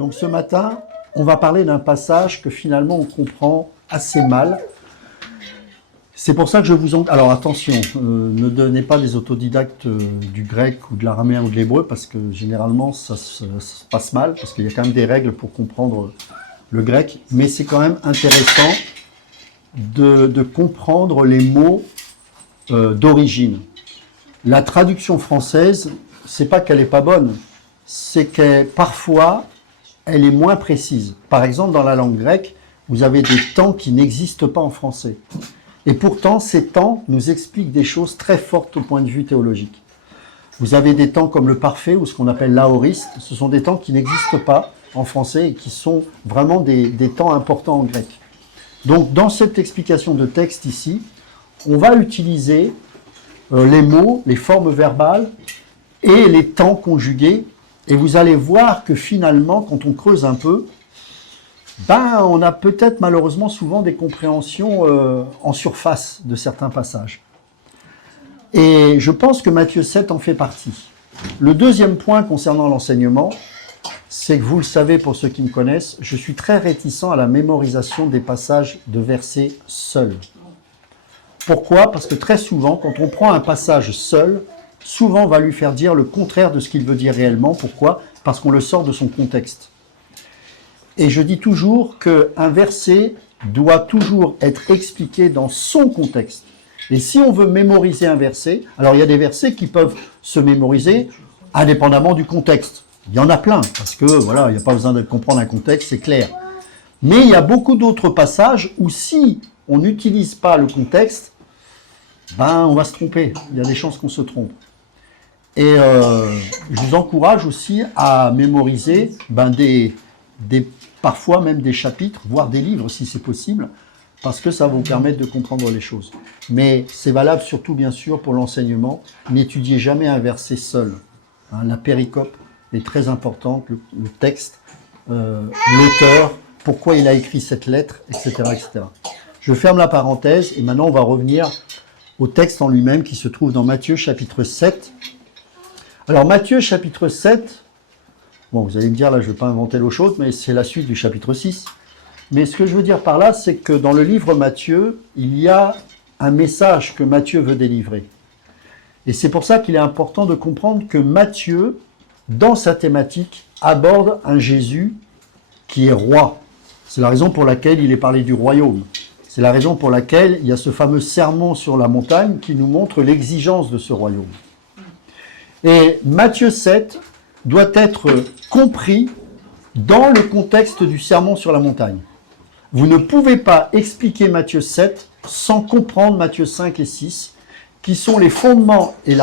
Donc ce matin, on va parler d'un passage que finalement on comprend assez mal. C'est pour ça que je vous en... Alors attention, ne donnez pas des autodidactes du grec ou de l'araméen ou de l'hébreu, parce que généralement ça se passe mal, parce qu'il y a quand même des règles pour comprendre le grec, mais c'est quand même intéressant de comprendre les mots d'origine. La traduction française, c'est pas qu'elle est pas bonne, c'est que parfois elle est moins précise. Par exemple, dans la langue grecque, vous avez des temps qui n'existent pas en français. Et pourtant, ces temps nous expliquent des choses très fortes au point de vue théologique. Vous avez des temps comme le parfait, ou ce qu'on appelle l'aoriste. Ce sont des temps qui n'existent pas en français et qui sont vraiment des temps importants en grec. Donc, dans cette explication de texte ici, on va utiliser les mots, les formes verbales et les temps conjugués. Et vous allez voir que finalement, quand on creuse un peu, on a peut-être malheureusement souvent des compréhensions en surface de certains passages. Et je pense que Matthieu 7 en fait partie. Le deuxième point concernant l'enseignement, c'est que vous le savez pour ceux qui me connaissent, je suis très réticent à la mémorisation des passages de versets seuls. Pourquoi ? Parce que très souvent, quand on prend un passage seul, souvent on va lui faire dire le contraire de ce qu'il veut dire réellement. Pourquoi ? Parce qu'on le sort de son contexte. Et je dis toujours qu'un verset doit toujours être expliqué dans son contexte. Et si on veut mémoriser un verset, alors il y a des versets qui peuvent se mémoriser indépendamment du contexte. Il y en a plein, parce que voilà, il n'y a pas besoin de comprendre un contexte, c'est clair. Mais il y a beaucoup d'autres passages où si on n'utilise pas le contexte, on va se tromper. Il y a des chances qu'on se trompe. Et je vous encourage aussi à mémoriser parfois même des chapitres, voire des livres si c'est possible, parce que ça va vous permettre de comprendre les choses. Mais c'est valable surtout bien sûr pour l'enseignement. N'étudiez jamais un verset seul. La péricope est très importante, le texte, l'auteur, pourquoi il a écrit cette lettre, etc., etc. Je ferme la parenthèse et maintenant on va revenir au texte en lui-même qui se trouve dans Matthieu chapitre 7. Alors Matthieu chapitre 7, bon vous allez me dire là je ne vais pas inventer l'eau chaude, mais c'est la suite du chapitre 6. Mais ce que je veux dire par là, c'est que dans le livre Matthieu, il y a un message que Matthieu veut délivrer. Et c'est pour ça qu'il est important de comprendre que Matthieu, dans sa thématique, aborde un Jésus qui est roi. C'est la raison pour laquelle il est parlé du royaume. C'est la raison pour laquelle il y a ce fameux sermon sur la montagne qui nous montre l'exigence de ce royaume. Et Matthieu 7 doit être compris dans le contexte du sermon sur la montagne. Vous ne pouvez pas expliquer Matthieu 7 sans comprendre Matthieu 5 et 6, qui sont les fondements et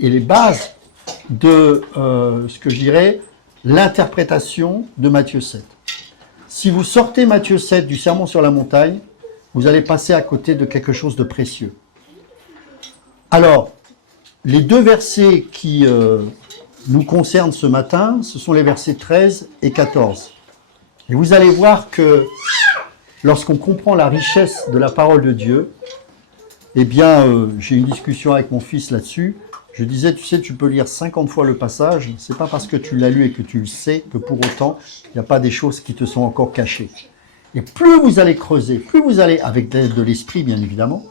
les bases de ce que je dirais l'interprétation de Matthieu 7. Si vous sortez Matthieu 7 du sermon sur la montagne, vous allez passer à côté de quelque chose de précieux. Alors, les deux versets qui nous concernent ce matin, ce sont les versets 13 et 14. Et vous allez voir que lorsqu'on comprend la richesse de la parole de Dieu, j'ai une discussion avec mon fils là-dessus. Je disais, tu sais, tu peux lire 50 fois le passage, c'est pas parce que tu l'as lu et que tu le sais que pour autant, il n'y a pas des choses qui te sont encore cachées. Et plus vous allez creuser, plus vous allez, avec l'aide de l'esprit bien évidemment,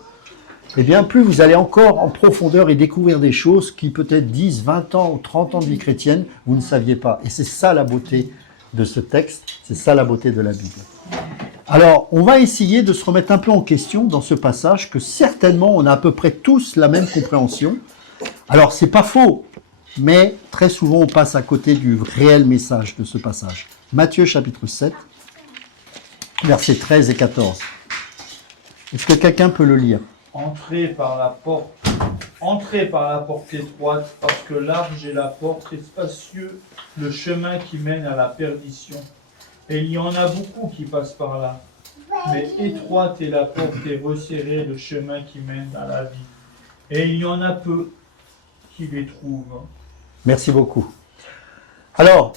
plus vous allez encore en profondeur et découvrir des choses qui peut-être 10, 20 ans ou 30 ans de vie chrétienne, vous ne saviez pas. Et c'est ça la beauté de ce texte, c'est ça la beauté de la Bible. Alors, on va essayer de se remettre un peu en question dans ce passage, que certainement on a à peu près tous la même compréhension. Alors, c'est pas faux, mais très souvent on passe à côté du réel message de ce passage. Matthieu chapitre 7, versets 13 et 14. Est-ce que quelqu'un peut le lire ? Entrez par la porte étroite, parce que large est la porte et spacieux le chemin qui mène à la perdition. Et il y en a beaucoup qui passent par là. Mais étroite est la porte et resserré le chemin qui mène à la vie. Et il y en a peu qui les trouvent. Merci beaucoup. Alors,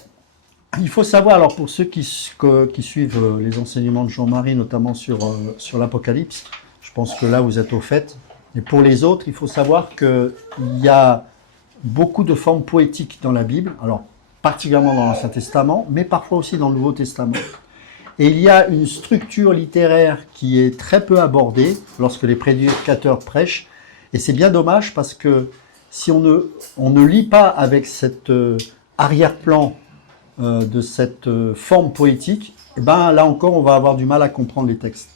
il faut savoir, pour ceux qui suivent les enseignements de Jean-Marie, notamment sur l'Apocalypse, je pense que là, vous êtes au fait. Et pour les autres, il faut savoir qu'il y a beaucoup de formes poétiques dans la Bible. Alors, particulièrement dans l'Ancien Testament, mais parfois aussi dans le Nouveau Testament. Et il y a une structure littéraire qui est très peu abordée lorsque les prédicateurs prêchent. Et c'est bien dommage parce que si on ne lit pas avec cet arrière-plan de cette forme poétique, eh ben, là encore, on va avoir du mal à comprendre les textes.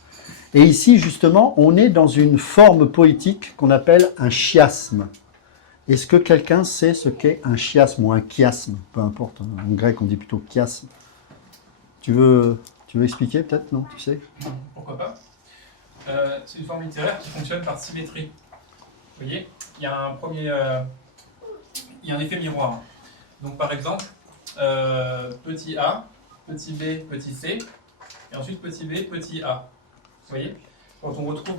Et ici, justement, on est dans une forme poétique qu'on appelle un chiasme. Est-ce que quelqu'un sait ce qu'est un chiasme ou un chiasme? Peu importe, en grec, on dit plutôt chiasme. Tu veux expliquer peut-être? Non, tu sais? Pourquoi pas. C'est une forme littéraire qui fonctionne par symétrie. Vous voyez, il y a il y a un effet miroir. Donc par exemple, petit a, petit b, petit c, et ensuite petit b, petit a. Vous voyez, quand on retrouve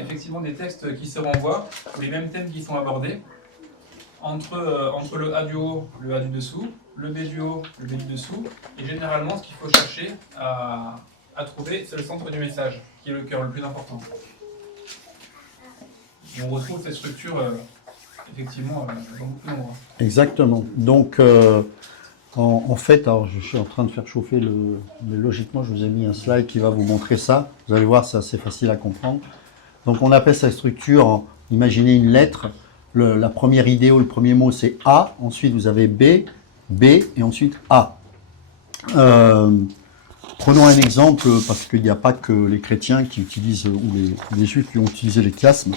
effectivement des textes qui se renvoient, ou les mêmes thèmes qui sont abordés, entre le a du haut, le a du dessous, le b du haut, le b du dessous, et généralement ce qu'il faut chercher à trouver, c'est le centre du message, qui est le cœur le plus important. Et on retrouve cette structure effectivement dans beaucoup d'endroits. Exactement. Donc, en fait, alors je suis en train de faire chauffer mais logiquement, je vous ai mis un slide qui va vous montrer ça. Vous allez voir, c'est assez facile à comprendre. Donc, on appelle cette structure, imaginez une lettre. La première idée ou le premier mot, c'est A. Ensuite, vous avez B, et ensuite A. Prenons un exemple, parce qu'il n'y a pas que les chrétiens qui utilisent, ou les juifs qui ont utilisé les chiasmes.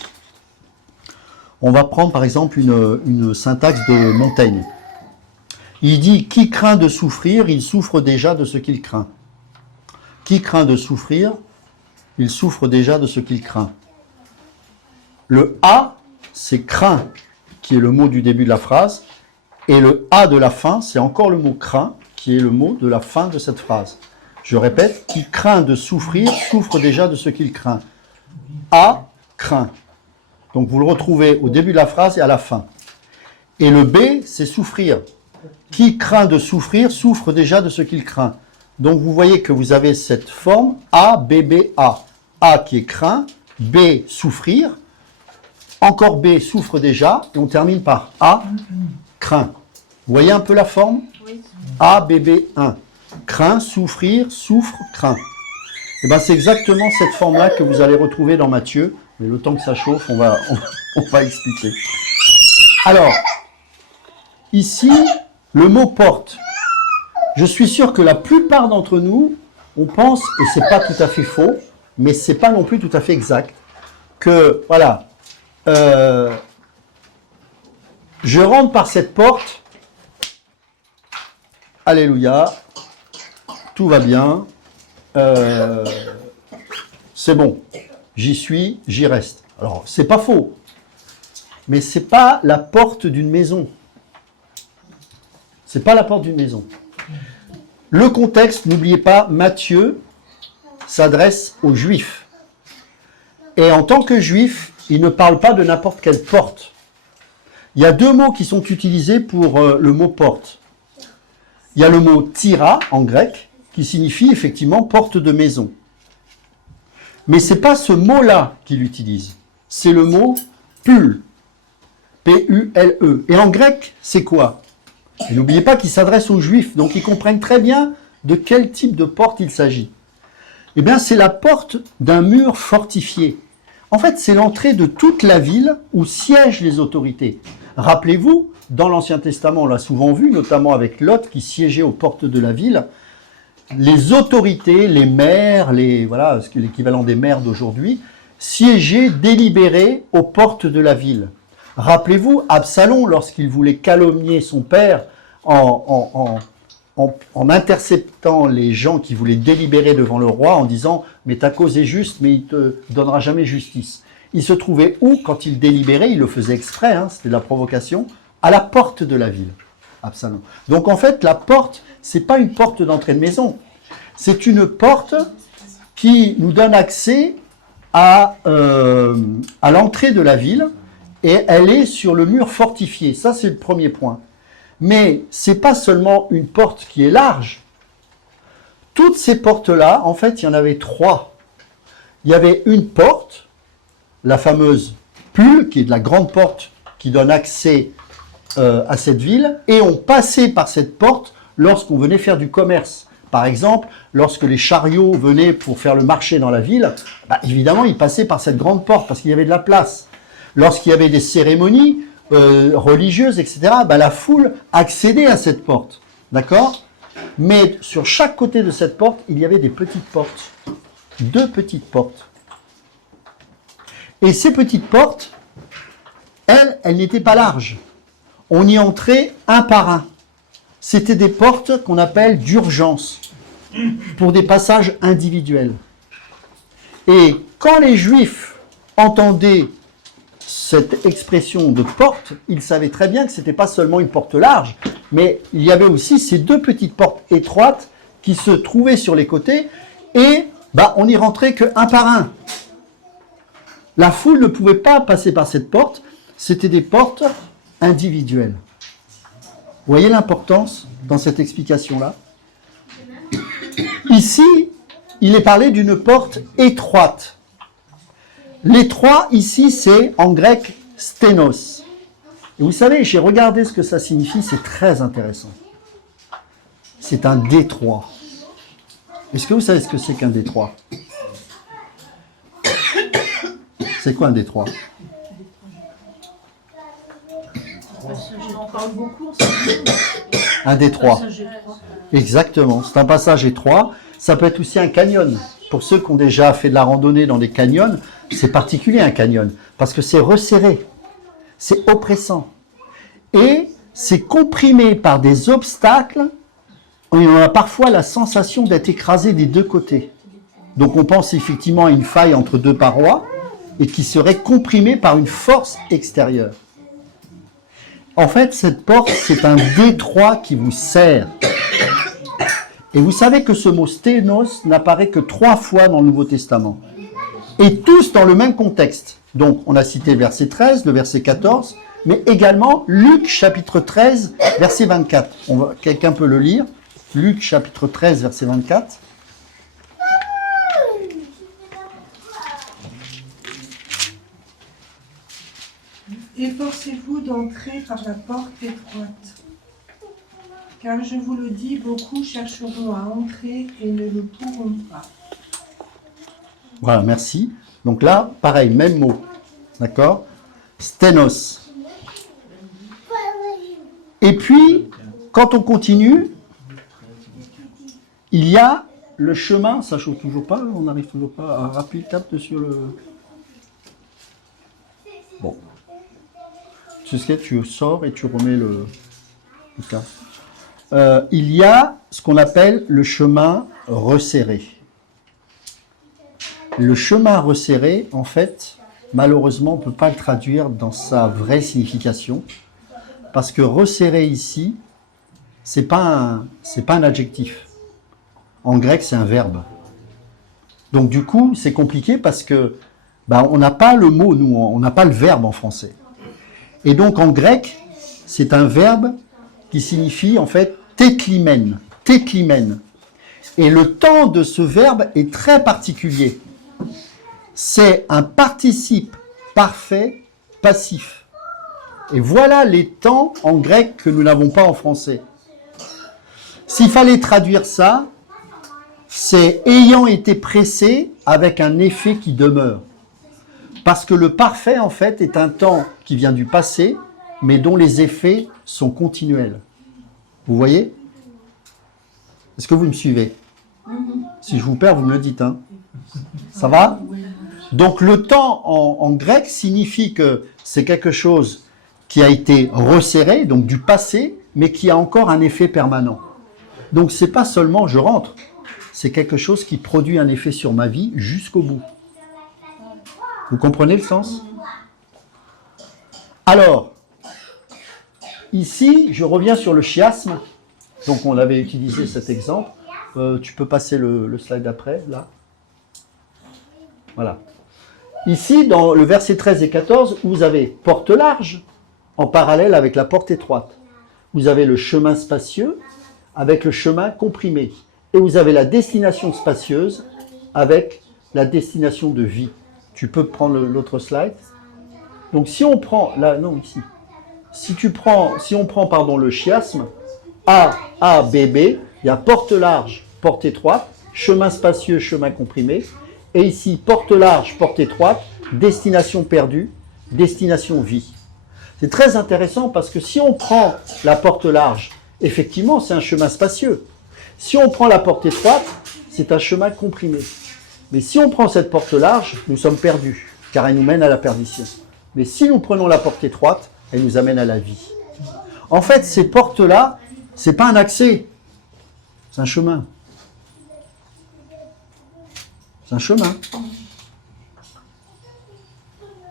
On va prendre par exemple une syntaxe de Montaigne. Il dit « Qui craint de souffrir, il souffre déjà de ce qu'il craint. » Qui craint de souffrir, il souffre déjà de ce qu'il craint. Le « a », c'est « craint », qui est le mot du début de la phrase, et le « a » de la fin, c'est encore le mot « craint », qui est le mot de la fin de cette phrase. Je répète, « Qui craint de souffrir, souffre déjà de ce qu'il craint. » « A » craint. Donc vous le retrouvez au début de la phrase et à la fin. Et le B, c'est souffrir. Qui craint de souffrir, souffre déjà de ce qu'il craint. Donc vous voyez que vous avez cette forme A, B, B, A. A qui est craint, B, souffrir. Encore B, souffre déjà. Et on termine par A, craint. Vous voyez un peu la forme? Oui. A, B, B, 1. Craint, souffrir, souffre, craint. Et bien c'est exactement cette forme-là que vous allez retrouver dans Matthieu. Mais le temps que ça chauffe, on va expliquer. Alors, ici, le mot porte. Je suis sûr que la plupart d'entre nous, on pense, et c'est pas tout à fait faux, mais c'est pas non plus tout à fait exact, que, voilà, je rentre par cette porte, alléluia, tout va bien, c'est bon. J'y suis, j'y reste. Alors, c'est pas faux, mais c'est pas la porte d'une maison. C'est pas la porte d'une maison. Le contexte, n'oubliez pas, Matthieu s'adresse aux Juifs. Et en tant que Juif, il ne parle pas de n'importe quelle porte. Il y a deux mots qui sont utilisés pour le mot porte. Il y a le mot tira en grec, qui signifie effectivement porte de maison. Mais ce n'est pas ce mot-là qu'il utilise. C'est le mot pul. P-U-L-E. Et en grec, c'est quoi? Et n'oubliez pas qu'il s'adresse aux Juifs, donc ils comprennent très bien de quel type de porte il s'agit. Eh bien, c'est la porte d'un mur fortifié. En fait, c'est l'entrée de toute la ville où siègent les autorités. Rappelez-vous, dans l'Ancien Testament, on l'a souvent vu, notamment avec Lot qui siégeait aux portes de la ville. Les autorités, les maires, voilà, ce qui est l'équivalent des maires d'aujourd'hui, siégeaient, délibéraient aux portes de la ville. Rappelez-vous, Absalom, lorsqu'il voulait calomnier son père en interceptant les gens qui voulaient délibérer devant le roi en disant « mais ta cause est juste, mais il ne te donnera jamais justice ». Il se trouvait où quand il délibérait? Il le faisait exprès, hein, c'était de la provocation, à la porte de la ville, Absalom. Donc en fait, la porte, c'est pas une porte d'entrée de maison. C'est une porte qui nous donne accès à l'entrée de la ville et elle est sur le mur fortifié. Ça, c'est le premier point. Mais c'est pas seulement une porte qui est large. Toutes ces portes-là, en fait, il y en avait trois. Il y avait une porte, la fameuse Pul, qui est de la grande porte qui donne accès à cette ville et on passait par cette porte lorsqu'on venait faire du commerce. Par exemple, lorsque les chariots venaient pour faire le marché dans la ville, bah, évidemment, ils passaient par cette grande porte parce qu'il y avait de la place. Lorsqu'il y avait des cérémonies religieuses, etc., bah, la foule accédait à cette porte. D'accord ? Mais sur chaque côté de cette porte, il y avait des petites portes. 2 petites portes. Et ces petites portes, elles n'étaient pas larges. On y entrait un par un. C'était des portes qu'on appelle d'urgence, pour des passages individuels. Et quand les Juifs entendaient cette expression de porte, ils savaient très bien que ce n'était pas seulement une porte large, mais il y avait aussi ces 2 petites portes étroites qui se trouvaient sur les côtés, et bah, on n'y rentrait qu'un par un. La foule ne pouvait pas passer par cette porte, c'était des portes individuelles. Vous voyez l'importance dans cette explication-là? Ici, il est parlé d'une porte étroite. L'étroit, ici, c'est en grec sténos. Et vous savez, j'ai regardé ce que ça signifie, c'est très intéressant. C'est un détroit. Est-ce que vous savez ce que c'est qu'un détroit? C'est quoi un détroit? On en parle beaucoup en ce moment. Un détroit. Passage étroit. Exactement, c'est un passage étroit. Ça peut être aussi un canyon. Pour ceux qui ont déjà fait de la randonnée dans des canyons, c'est particulier un canyon, parce que c'est resserré, c'est oppressant. Et c'est comprimé par des obstacles. On a parfois la sensation d'être écrasé des 2 côtés. Donc on pense effectivement à une faille entre 2 parois, et qui serait comprimée par une force extérieure. En fait, cette porte, c'est un détroit qui vous serre. Et vous savez que ce mot sténos n'apparaît que 3 fois dans le Nouveau Testament. Et tous dans le même contexte. Donc, on a cité le verset 13, le verset 14, mais également Luc chapitre 13, verset 24. Quelqu'un peut le lire. Luc chapitre 13, verset 24. Efforcez-vous d'entrer par la porte étroite. Car je vous le dis, beaucoup chercheront à entrer et ne le pourront pas. Voilà, merci. Donc là, pareil, même mot. D'accord? Sténos. Et puis, quand on continue, il y a le chemin, ça chauffe toujours pas, on n'arrive toujours pas à rappeler le cap sur le... Bon. Tu sais, tu sors et tu remets le cap. Il y a ce qu'on appelle le chemin resserré. Le chemin resserré, en fait, malheureusement, on ne peut pas le traduire dans sa vraie signification, parce que resserré ici, c'est pas un adjectif. En grec, c'est un verbe. Donc du coup, c'est compliqué parce que on n'a pas le mot, nous, on n'a pas le verbe en français. Et donc en grec, c'est un verbe qui signifie en fait teklimen, teklimen. Et le temps de ce verbe est très particulier. C'est un participe parfait passif. Et voilà les temps en grec que nous n'avons pas en français. S'il fallait traduire ça, c'est ayant été pressé avec un effet qui demeure. Parce que le parfait, en fait, est un temps qui vient du passé, mais dont les effets sont continuels. Vous voyez? Est-ce que vous me suivez? Si je vous perds, vous me le dites. Hein. Ça va? Donc le temps en grec signifie que c'est quelque chose qui a été resserré, donc du passé, mais qui a encore un effet permanent. Donc c'est pas seulement je rentre, c'est quelque chose qui produit un effet sur ma vie jusqu'au bout. Vous comprenez le sens? Alors, ici, je reviens sur le chiasme. Donc on avait utilisé cet exemple. Tu peux passer le slide d'après, là. Voilà. Ici, dans le verset 13 et 14, vous avez porte large, en parallèle avec la porte étroite. Vous avez le chemin spacieux avec le chemin comprimé. Et vous avez la destination spacieuse avec la destination de vie. Tu peux prendre l'autre slide. Donc si on prend, là, non, ici. si on prend pardon, le chiasme, A, B, B, il y a porte large, porte étroite, chemin spacieux, chemin comprimé. Et ici, porte large, porte étroite, destination perdue, destination vie. C'est très intéressant parce que si on prend la porte large, effectivement, c'est un chemin spacieux. Si on prend la porte étroite, c'est un chemin comprimé. Mais si on prend cette porte large, nous sommes perdus, car elle nous mène à la perdition. Mais si nous prenons la porte étroite, elle nous amène à la vie. En fait, ces portes-là, ce n'est pas un accès, c'est un chemin. C'est un chemin.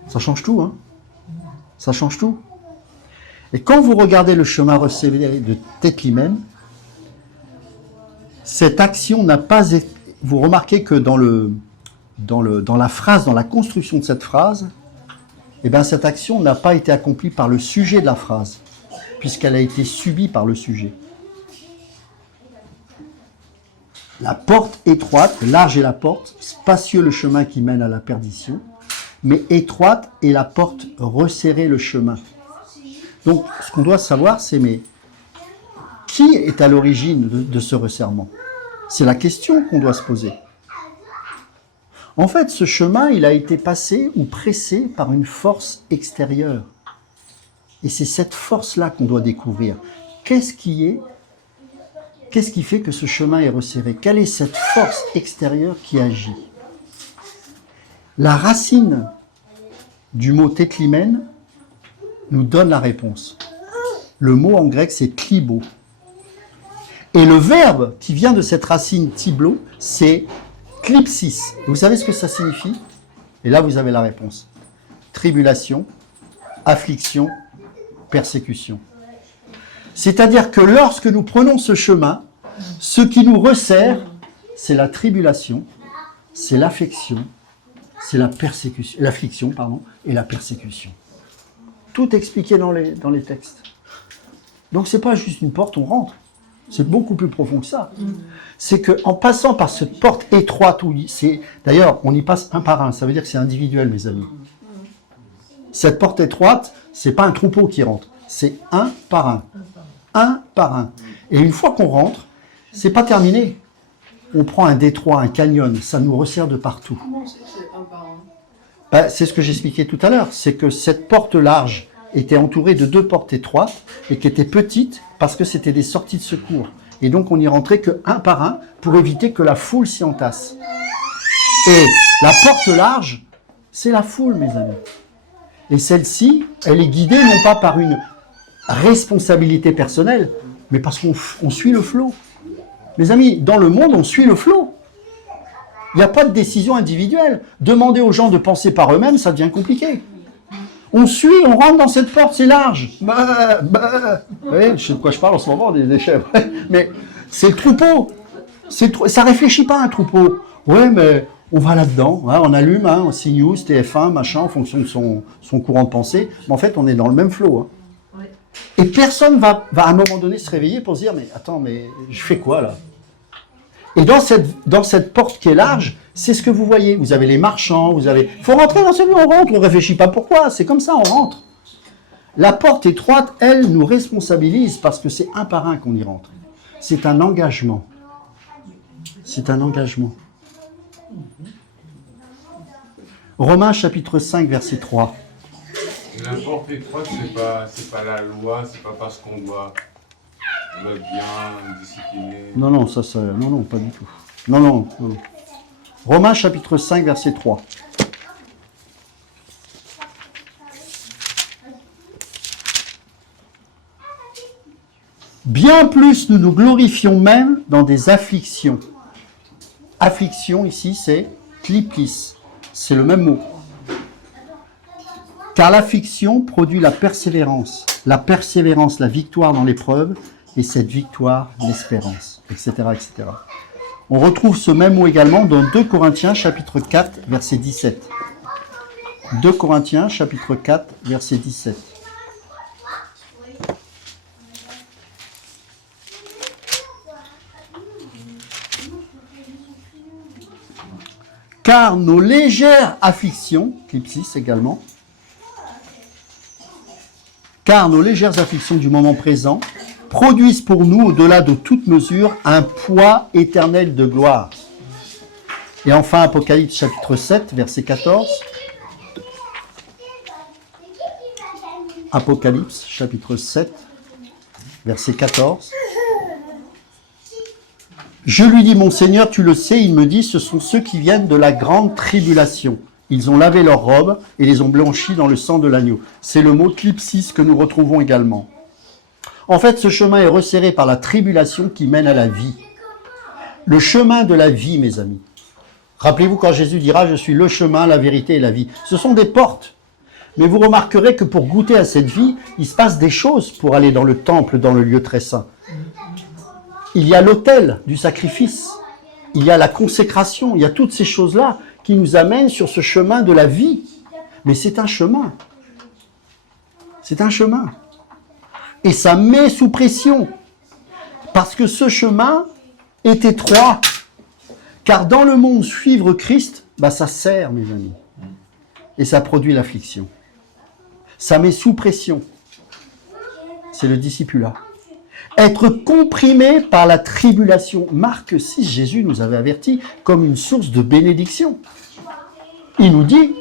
Ça change tout, hein. Ça change tout. Et quand vous regardez le chemin resserré de Tétlimène, cette action n'a pas... Vous remarquez que dans la phrase, dans la construction de cette phrase, eh bien, cette action n'a pas été accomplie par le sujet de la phrase, puisqu'elle a été subie par le sujet. La porte étroite, large est la porte, spacieux le chemin qui mène à la perdition, mais étroite est la porte, resserrée le chemin. Donc, ce qu'on doit savoir, c'est mais qui est à l'origine de ce resserrement? C'est la question qu'on doit se poser. En fait, ce chemin, il a été passé ou pressé par une force extérieure. Et c'est cette force-là qu'on doit découvrir. Qu'est-ce qui fait que ce chemin est resserré? Quelle est cette force extérieure qui agit? La racine du mot tétlimène nous donne la réponse. Le mot en grec, c'est klibo. Et le verbe qui vient de cette racine tiblo, c'est klipsis. Vous savez ce que ça signifie? Et là, vous avez la réponse. Tribulation, affliction, persécution. C'est-à-dire que lorsque nous prenons ce chemin, ce qui nous resserre, c'est la tribulation, c'est l'affliction, c'est la persécution, l'affliction, pardon, et la persécution. Tout expliqué dans les textes. Donc c'est pas juste une porte, on rentre. C'est beaucoup plus profond que ça. C'est qu'en passant par cette porte étroite, d'ailleurs, on y passe un par un, ça veut dire que c'est individuel, mes amis. Cette porte étroite, c'est pas un troupeau qui rentre, c'est un par un. Un par un. Et une fois qu'on rentre, c'est pas terminé. On prend un détroit, un canyon, ça nous resserre de partout. Comment c'est un par un? C'est ce que j'expliquais tout à l'heure, c'est que cette porte large était entourée de deux portes étroites et qui étaient petites parce que c'était des sorties de secours. Et donc on n'y rentrait que un par un pour éviter que la foule s'y entasse. Et la porte large, c'est la foule, mes amis. Et celle-ci, elle est guidée non pas par une responsabilité personnelle, mais parce qu'on suit le flot. Mes amis, dans le monde, on suit le flot. Il n'y a pas de décision individuelle. Demander aux gens de penser par eux-mêmes, ça devient compliqué. On suit, on rentre dans cette porte, c'est large. Vous voyez, je sais de quoi je parle en ce moment, des chèvres. Mais c'est le troupeau. Ça ne réfléchit pas, un troupeau. Ouais, mais on va là-dedans, hein, on allume, hein, CNews, TF1, machin, en fonction de son courant de pensée. Mais en fait, on est dans le même flot. Hein. Et personne va à un moment donné se réveiller pour se dire, mais attends, mais je fais quoi là? Et dans cette porte qui est large, c'est ce que vous voyez. Vous avez les marchands, il faut rentrer dans celui où on rentre, on ne réfléchit pas pourquoi, c'est comme ça, on rentre. La porte étroite, elle, nous responsabilise parce que c'est un par un qu'on y rentre. C'est un engagement. C'est un engagement. Romains chapitre 5, verset 3. La porte étroite, c'est pas la loi, c'est pas parce qu'on doit bien discipliner. Non, pas du tout. Non. Romains chapitre 5, verset 3. Bien plus nous nous glorifions même dans des afflictions. Affliction ici, c'est kliplis. C'est le même mot. Car l'affliction produit la persévérance, la victoire dans l'épreuve, et cette victoire, l'espérance, etc., etc. On retrouve ce même mot également dans 2 Corinthiens, chapitre 4, verset 17. 2 Corinthiens, chapitre 4, verset 17. Car nos légères afflictions, klipsis également, car nos légères afflictions du moment présent produisent pour nous, au-delà de toute mesure, un poids éternel de gloire. Et enfin, Apocalypse chapitre 7, verset 14. Apocalypse chapitre 7, verset 14. Je lui dis, mon Seigneur, tu le sais, il me dit, ce sont ceux qui viennent de la grande tribulation. Ils ont lavé leurs robes et les ont blanchis dans le sang de l'agneau. C'est le mot clipsis que nous retrouvons également. En fait, ce chemin est resserré par la tribulation qui mène à la vie. Le chemin de la vie, mes amis. Rappelez-vous quand Jésus dira, je suis le chemin, la vérité et la vie. Ce sont des portes. Mais vous remarquerez que pour goûter à cette vie, il se passe des choses pour aller dans le temple, dans le lieu très saint. Il y a l'autel du sacrifice. Il y a la consécration. Il y a toutes ces choses-là qui nous amènent sur ce chemin de la vie. Mais c'est un chemin. C'est un chemin. Et ça met sous pression. Parce que ce chemin est étroit. Car dans le monde, suivre Christ, ça sert, mes amis. Et ça produit l'affliction. Ça met sous pression. C'est le discipulat. Être comprimé par la tribulation. Marc 6, Jésus nous avait avertis comme une source de bénédiction. Il nous dit,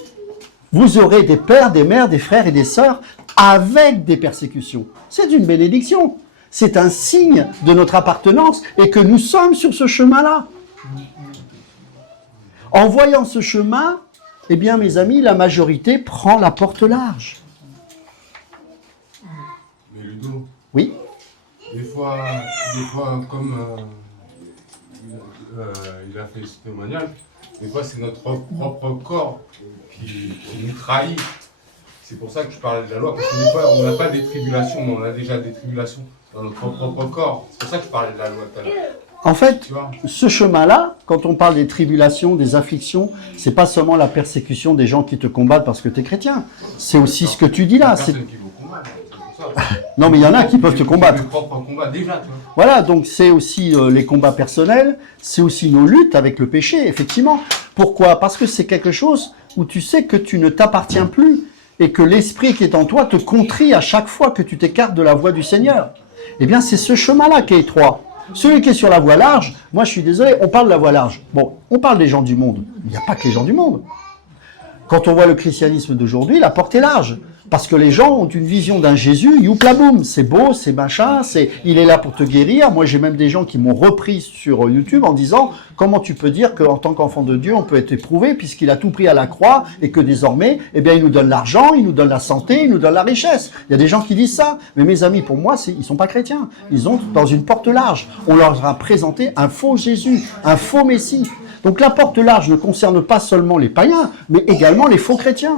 vous aurez des pères, des mères, des frères et des sœurs avec des persécutions. C'est une bénédiction. C'est un signe de notre appartenance et que nous sommes sur ce chemin-là. En voyant ce chemin, eh bien, mes amis, la majorité prend la porte large. Mais Ludo, Oui. des fois comme il a fait ce témoignage, des fois c'est notre propre corps qui nous trahit. C'est pour ça que je parlais de la loi, parce que des fois on n'a pas des tribulations, mais on a déjà des tribulations dans notre propre corps. C'est pour ça que je parlais de la loi tout à l'heure. En fait, Tu vois ? ce chemin-là, quand on parle des tribulations, des afflictions, c'est pas seulement la persécution des gens qui te combattent parce que tu es chrétien. C'est aussi ce que tu dis là. Il y a personne qui vous combat, c'est pour ça. Non, mais il y en a qui peuvent te combattre. Mes propres combats déjà, tu vois. Voilà, donc c'est aussi les combats personnels, c'est aussi nos luttes avec le péché, effectivement. Pourquoi ? Parce que c'est quelque chose où tu sais que tu ne t'appartiens plus et que l'esprit qui est en toi te contrit à chaque fois que tu t'écartes de la voie du Seigneur. Eh bien, c'est ce chemin-là qui est étroit. Celui qui est sur la voie large, moi je suis désolé, on parle de la voie large. Bon, on parle des gens du monde. Il n'y a pas que les gens du monde. Quand on voit le christianisme d'aujourd'hui, la porte est large. Parce que les gens ont une vision d'un Jésus, youplaboum, c'est beau, c'est machin, il est là pour te guérir. Moi, j'ai même des gens qui m'ont repris sur YouTube en disant « Comment tu peux dire qu'en tant qu'enfant de Dieu, on peut être éprouvé puisqu'il a tout pris à la croix et que désormais, eh bien, il nous donne l'argent, il nous donne la santé, il nous donne la richesse. » Il y a des gens qui disent ça. Mais mes amis, pour moi, ils sont pas chrétiens. Ils ont dans une porte large. On leur a présenté un faux Jésus, un faux Messie. Donc la porte large ne concerne pas seulement les païens, mais également les faux chrétiens.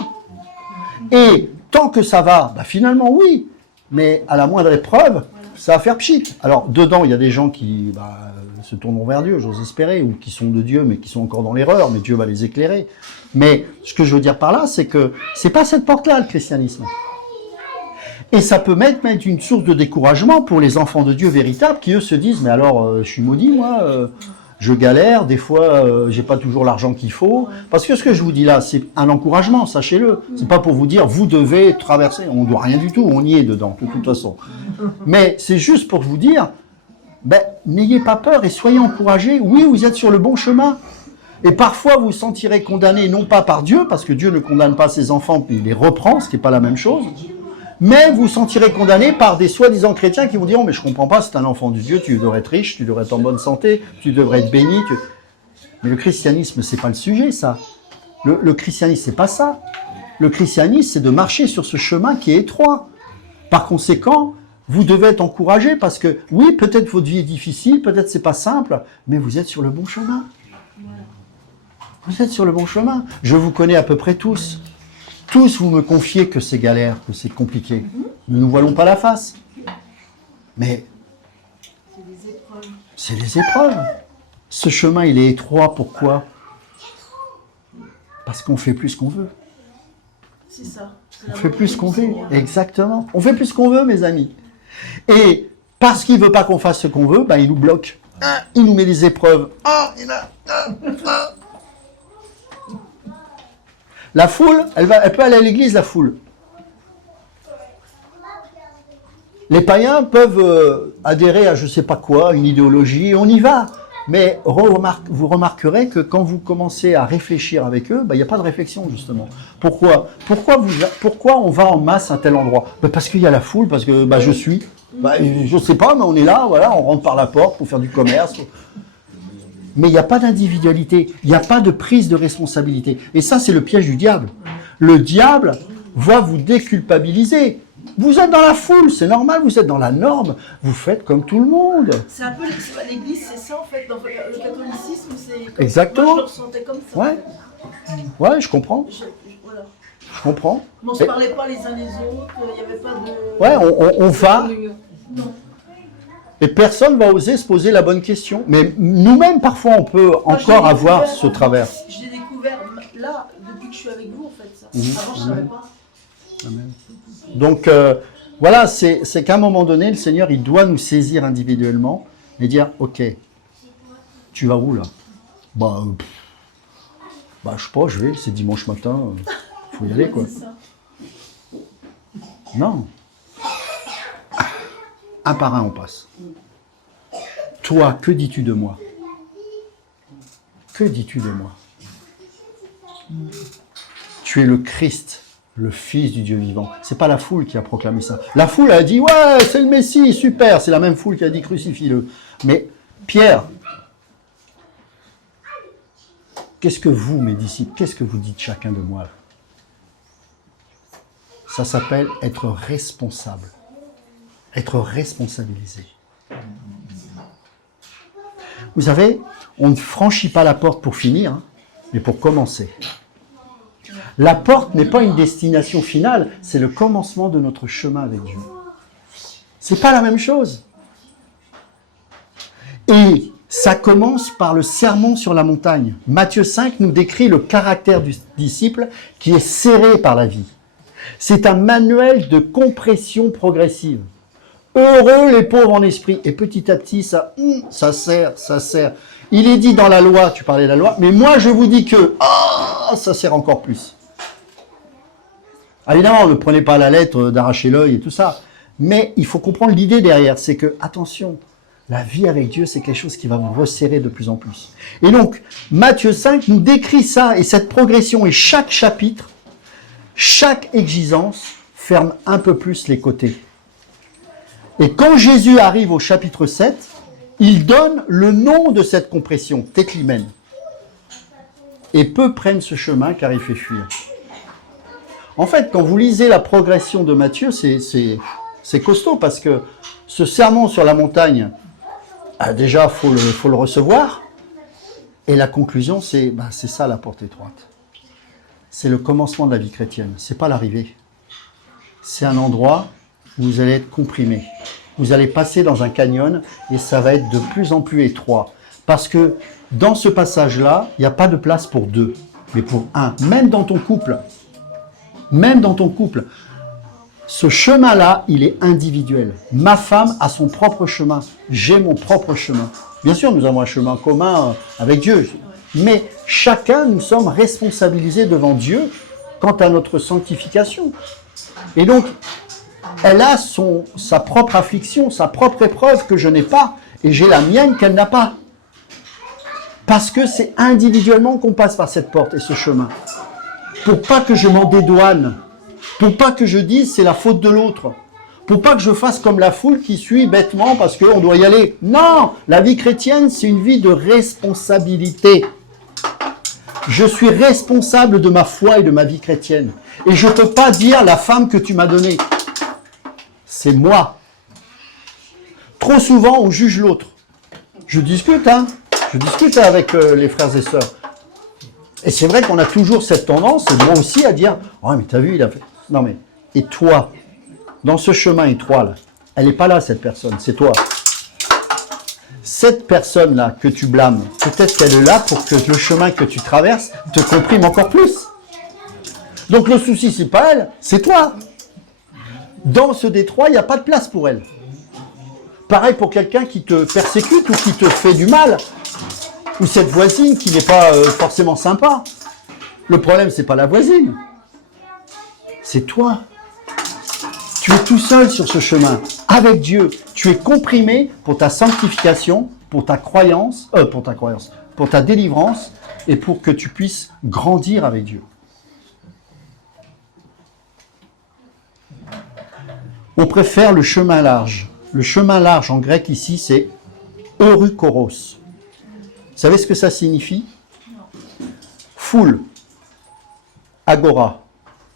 Et tant que ça va, finalement oui, mais à la moindre épreuve, ça va faire pchit. Alors dedans, il y a des gens qui se tourneront vers Dieu, j'ose espérer, ou qui sont de Dieu, mais qui sont encore dans l'erreur, mais Dieu va les éclairer. Mais ce que je veux dire par là, c'est que c'est pas cette porte-là, le christianisme. Et ça peut mettre une source de découragement pour les enfants de Dieu véritables, qui eux se disent, mais alors, je suis maudit, moi, je galère, des fois, j'ai pas toujours l'argent qu'il faut. Parce que ce que je vous dis là, c'est un encouragement, sachez-le. C'est pas pour vous dire, vous devez traverser. On doit rien du tout, on y est dedans, de toute façon. Mais c'est juste pour vous dire, n'ayez pas peur et soyez encouragés. Oui, vous êtes sur le bon chemin. Et parfois, vous vous sentirez condamné, non pas par Dieu, parce que Dieu ne condamne pas ses enfants, puis il les reprend, ce qui n'est pas la même chose. Mais vous vous sentirez condamné par des soi-disant chrétiens qui vous diront « Mais je comprends pas, c'est un enfant du Dieu, tu devrais être riche, tu devrais être en bonne santé, tu devrais être béni. » Mais le christianisme, c'est pas le sujet, ça. Le christianisme, c'est pas ça. Le christianisme, c'est de marcher sur ce chemin qui est étroit. Par conséquent, vous devez être encouragé parce que, oui, peut-être votre vie est difficile, peut-être c'est pas simple, mais vous êtes sur le bon chemin. Vous êtes sur le bon chemin. Je vous connais à peu près tous. Tous, vous me confiez que c'est galère, que c'est compliqué. Ne nous voilons pas la face. Mais c'est des épreuves. Ce chemin, il est étroit. Pourquoi ? Parce qu'on fait plus ce qu'on veut. C'est ça. On fait plus ce qu'on veut. Exactement. On fait plus ce qu'on veut, mes amis. Et parce qu'il ne veut pas qu'on fasse ce qu'on veut, il nous bloque. Il nous met des épreuves. La foule, elle peut aller à l'église, la foule. Les païens peuvent adhérer à je sais pas quoi, une idéologie, on y va. Mais vous remarquerez que quand vous commencez à réfléchir avec eux, il n'y a pas de réflexion justement. Pourquoi on va en masse à tel endroit? Parce qu'il y a la foule, parce que je suis. Je ne sais pas, mais on est là, voilà, on rentre par la porte pour faire du commerce. Mais il n'y a pas d'individualité, il n'y a pas de prise de responsabilité. Et ça, c'est le piège du diable. Le diable va vous déculpabiliser. Vous êtes dans la foule, c'est normal, vous êtes dans la norme, vous faites comme tout le monde. C'est un peu l'église, c'est ça en fait. Dans le catholicisme, c'est comme Exactement. Moi, je le ressentais comme ça. Ouais, je comprends. Voilà. Je comprends. On ne se parlait pas les uns les autres, il n'y avait pas de. Ouais, on va. Non. Et personne va oser se poser la bonne question. Mais nous-mêmes, parfois, on peut encore avoir ce travers. Je l'ai découvert là, depuis que je suis avec vous, en fait. Ça. Mhm. Avant, je ne savais pas. Amen. Donc, voilà, c'est qu'à un moment donné, le Seigneur, il doit nous saisir individuellement et dire, ok, tu vas où là? Je sais pas, je vais, c'est dimanche matin, faut y aller quoi. C'est ça. Non. Un par un, on passe. Toi, que dis-tu de moi? Que dis-tu de moi? Tu es le Christ, le Fils du Dieu vivant. C'est pas la foule qui a proclamé ça. La foule a dit, ouais, c'est le Messie, super. C'est la même foule qui a dit, crucifie-le. Mais Pierre, qu'est-ce que vous, mes disciples, qu'est-ce que vous dites chacun de moi? Ça s'appelle être responsable. Être responsabilisé. Vous savez, on ne franchit pas la porte pour finir, mais pour commencer. La porte n'est pas une destination finale, c'est le commencement de notre chemin avec Dieu. C'est pas la même chose. Et ça commence par le sermon sur la montagne. Matthieu 5 nous décrit le caractère du disciple qui est serré par la vie. C'est un manuel de compression progressive. Heureux les pauvres en esprit. Et petit à petit, ça sert. Il est dit dans la loi, tu parlais de la loi, mais moi je vous dis que ça sert encore plus. Évidemment, ne prenez pas la lettre d'arracher l'œil et tout ça. Mais il faut comprendre l'idée derrière. C'est que, attention, la vie avec Dieu, c'est quelque chose qui va vous resserrer de plus en plus. Et donc, Matthieu 5 nous décrit ça et cette progression. Et chaque chapitre, chaque exigence ferme un peu plus les côtés. Et quand Jésus arrive au chapitre 7, il donne le nom de cette compression, téclimène. Et peu prennent ce chemin car il fait fuir. En fait, quand vous lisez la progression de Matthieu, c'est costaud parce que ce sermon sur la montagne, déjà, faut le recevoir. Et la conclusion, c'est ça la porte étroite. C'est le commencement de la vie chrétienne. C'est pas l'arrivée. C'est un endroit où vous allez être comprimé. Vous allez passer dans un canyon et ça va être de plus en plus étroit. Parce que dans ce passage-là, il n'y a pas de place pour deux, mais pour un. Même dans ton couple, ce chemin-là, il est individuel. Ma femme a son propre chemin. J'ai mon propre chemin. Bien sûr, nous avons un chemin commun avec Dieu. Mais chacun, nous sommes responsabilisés devant Dieu quant à notre sanctification. Et donc, elle a sa propre affliction, sa propre épreuve que je n'ai pas. Et j'ai la mienne qu'elle n'a pas. Parce que c'est individuellement qu'on passe par cette porte et ce chemin. Pour pas que je m'en dédouane. Pour pas que je dise c'est la faute de l'autre. Pour pas que je fasse comme la foule qui suit bêtement parce qu'on doit y aller. Non, la vie chrétienne, c'est une vie de responsabilité. Je suis responsable de ma foi et de ma vie chrétienne. Et je ne peux pas dire la femme que tu m'as donnée. C'est moi. Trop souvent, on juge l'autre. Je discute avec les frères et sœurs. Et c'est vrai qu'on a toujours cette tendance, et moi aussi, à dire « Oh, mais t'as vu, il a fait... » Non, mais, et toi, dans ce chemin étroit, là, elle n'est pas là, cette personne, c'est toi. Cette personne-là que tu blâmes, peut-être qu'elle est là pour que le chemin que tu traverses te comprime encore plus. Donc le souci, c'est pas elle, c'est toi. Dans ce détroit, il n'y a pas de place pour elle. Pareil pour quelqu'un qui te persécute ou qui te fait du mal. Ou cette voisine qui n'est pas forcément sympa. Le problème, c'est pas la voisine. C'est toi. Tu es tout seul sur ce chemin. avec Dieu. Tu es comprimé pour ta sanctification, pour ta délivrance et pour que tu puisses grandir avec Dieu. On préfère le chemin large. Le chemin large en grec ici, c'est eurukoros. Vous savez ce que ça signifie? Foule, agora,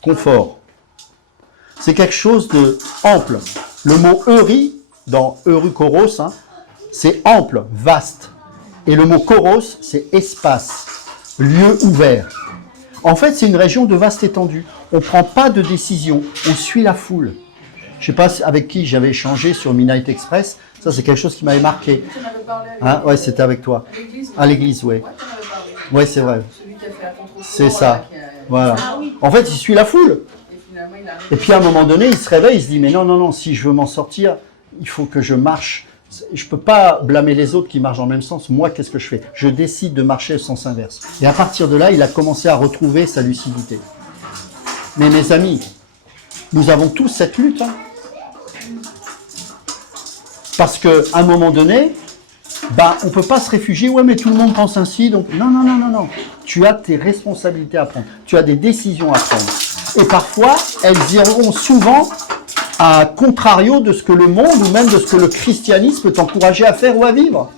confort. C'est quelque chose de ample. Le mot euri, dans eurukoros, c'est ample, vaste. Et le mot koros, c'est espace, lieu ouvert. En fait, c'est une région de vaste étendue. On ne prend pas de décision, on suit la foule. Je ne sais pas avec qui j'avais échangé sur Midnight Express. Ça, c'est quelque chose qui m'avait marqué. Tu en avais parlé avec Ouais, c'était avec toi. à l'église. À l'église, oui. Ouais, tu en avais parlé. Oui, c'est vrai. Celui qui a fait la contre-courant, C'est ça. Voilà. Ah oui. En fait, il suit la foule. Et finalement, il arrive. Et puis à un moment donné, il se réveille, il se dit, mais non, non, non, si je veux m'en sortir, il faut que je marche. Je ne peux pas blâmer les autres qui marchent dans le même sens. Moi, qu'est-ce que je fais? Je décide de marcher au sens inverse. Et à partir de là, il a commencé à retrouver sa lucidité. Mais mes amis, nous avons tous cette lutte. Parce qu'à un moment donné, on ne peut pas se réfugier. Ouais, mais tout le monde pense ainsi. Donc, non, non, non, non, non. Tu as tes responsabilités à prendre. Tu as des décisions à prendre. Et parfois, elles iront souvent à contrario de ce que le monde ou même de ce que le christianisme t'encourageait à faire ou à vivre.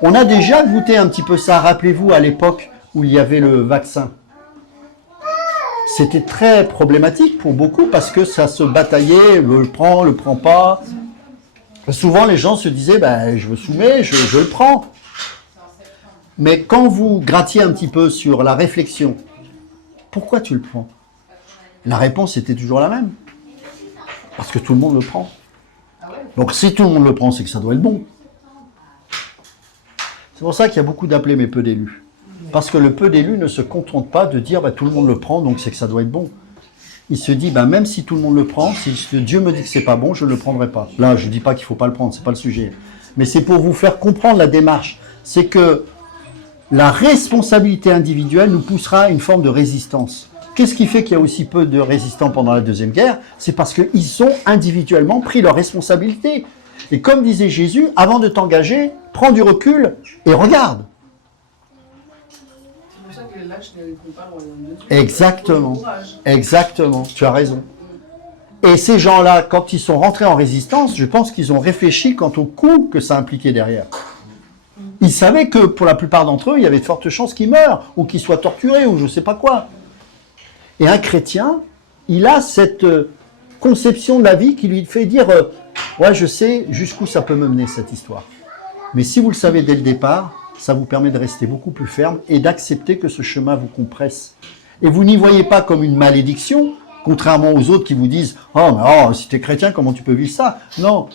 On a déjà goûté un petit peu ça. Rappelez-vous à l'époque où il y avait le vaccin. C'était très problématique pour beaucoup parce que ça se bataillait, le prend pas. Souvent les gens se disaient, je me soumets, je le prends. Mais quand vous grattiez un petit peu sur la réflexion, pourquoi tu le prends? La réponse était toujours la même. Parce que tout le monde le prend. Donc si tout le monde le prend, c'est que ça doit être bon. C'est pour ça qu'il y a beaucoup d'appelés mais peu d'élus. Parce que le peu d'élus ne se contente pas de dire tout le monde le prend, donc c'est que ça doit être bon. Il se dit, même si tout le monde le prend, si Dieu me dit que c'est pas bon, je ne le prendrai pas. Là, je ne dis pas qu'il ne faut pas le prendre, c'est pas le sujet. Mais c'est pour vous faire comprendre la démarche. C'est que la responsabilité individuelle nous poussera à une forme de résistance. Qu'est-ce qui fait qu'il y a aussi peu de résistants pendant la Deuxième Guerre? C'est parce qu'ils ont individuellement pris leurs responsabilités. Et comme disait Jésus, avant de t'engager, prends du recul et regarde. C'est pour ça que les lâches n'hériteront pas le royaume de Dieu. Exactement. Courage. Exactement, tu as raison. Et ces gens-là, quand ils sont rentrés en résistance, je pense qu'ils ont réfléchi quant au coût que ça impliquait derrière. Ils savaient que pour la plupart d'entre eux, il y avait de fortes chances qu'ils meurent, ou qu'ils soient torturés, ou je ne sais pas quoi. Et un chrétien, il a cette conception de la vie qui lui fait dire ouais, je sais jusqu'où ça peut me mener cette histoire. Mais si vous le savez dès le départ, ça vous permet de rester beaucoup plus ferme et d'accepter que ce chemin vous compresse. Et vous n'y voyez pas comme une malédiction, contrairement aux autres qui vous disent « Oh, mais si tu es chrétien, comment tu peux vivre ça ?» Non,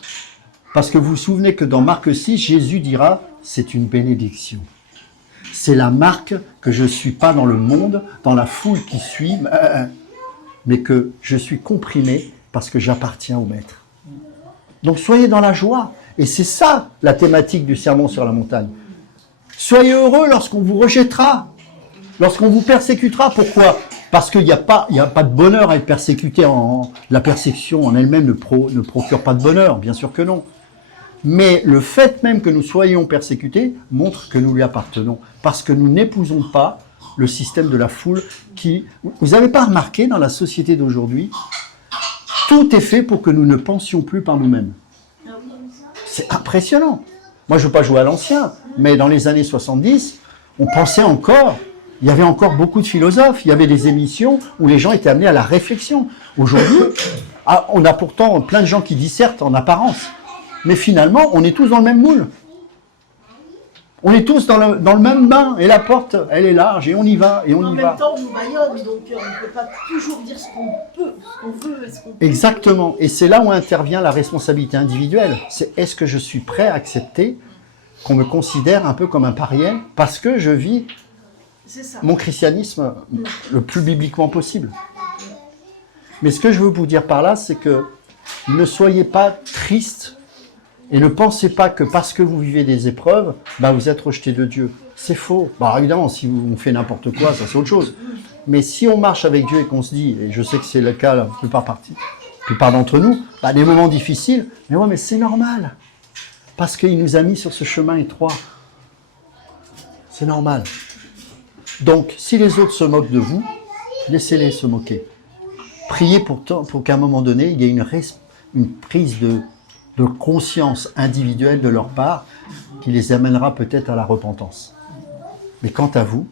parce que vous vous souvenez que dans Marc 6, Jésus dira « C'est une bénédiction. C'est la marque que je ne suis pas dans le monde, dans la foule qui suit, mais que je suis comprimé parce que j'appartiens au Maître. » Donc soyez dans la joie. Et c'est ça la thématique du sermon sur la montagne. Soyez heureux lorsqu'on vous rejettera, lorsqu'on vous persécutera. Pourquoi? Parce qu'il n'y a pas de bonheur à être persécuté. La persécution en elle-même ne procure pas de bonheur, bien sûr que non. Mais le fait même que nous soyons persécutés montre que nous lui appartenons. Parce que nous n'épousons pas le système de la foule qui... Vous n'avez pas remarqué dans la société d'aujourd'hui, tout est fait pour que nous ne pensions plus par nous-mêmes. C'est impressionnant. Moi, je ne veux pas jouer à l'ancien, mais dans les années 70, on pensait encore, il y avait encore beaucoup de philosophes, il y avait des émissions où les gens étaient amenés à la réflexion. Aujourd'hui, on a pourtant plein de gens qui dissertent en apparence, mais finalement, on est tous dans le même moule. On est tous dans le même bain, et la porte, elle est large, et on y va, et on En y même va. temps, on nous baillonne, donc on ne peut pas toujours dire ce qu'on peut, ce qu'on veut et ce qu'on peut. Exactement. Et c'est là où intervient la responsabilité individuelle. C'est est-ce que je suis prêt à accepter qu'on me considère un peu comme un païen parce que je vis C'est ça. mon christianisme le plus bibliquement possible. Mais ce que je veux vous dire par là, c'est que ne soyez pas tristes et ne pensez pas que parce que vous vivez des épreuves, vous êtes rejeté de Dieu. C'est faux. Évidemment, si on fait n'importe quoi, ça c'est autre chose. Mais si on marche avec Dieu et qu'on se dit, et je sais que c'est le cas la plupart plupart d'entre nous, des moments difficiles, mais ouais, mais c'est normal. Parce qu'il nous a mis sur ce chemin étroit. C'est normal. Donc, si les autres se moquent de vous, laissez-les se moquer. Priez pour qu'à un moment donné, il y ait une prise de conscience individuelle de leur part qui les amènera peut-être à la repentance. Mais quant à vous,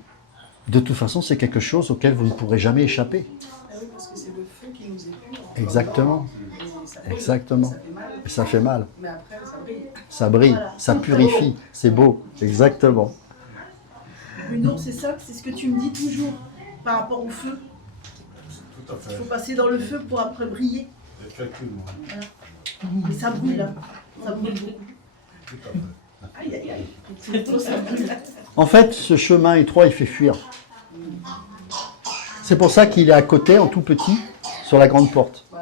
de toute façon, c'est quelque chose auquel vous ne pourrez jamais échapper. Ah oui, parce que c'est le feu qui nous épure. Exactement. Et ça brille. Exactement. Ça fait mal. Et ça fait mal. Mais après, ça brille. Ça brille, Voilà. ça purifie. C'est beau. Exactement. Bruno, c'est ça, c'est ce que tu me dis toujours par rapport au feu. Tout à Il fait. faut passer dans le feu pour après briller. Effectivement. Mais ça brûle là. Ça brûle beaucoup. Tout à fait. Aïe aïe aïe. C'est trop, ça brûle. En fait, ce chemin étroit, il fait fuir. C'est pour ça qu'il est à côté, en tout petit, sur la grande porte. Ouais,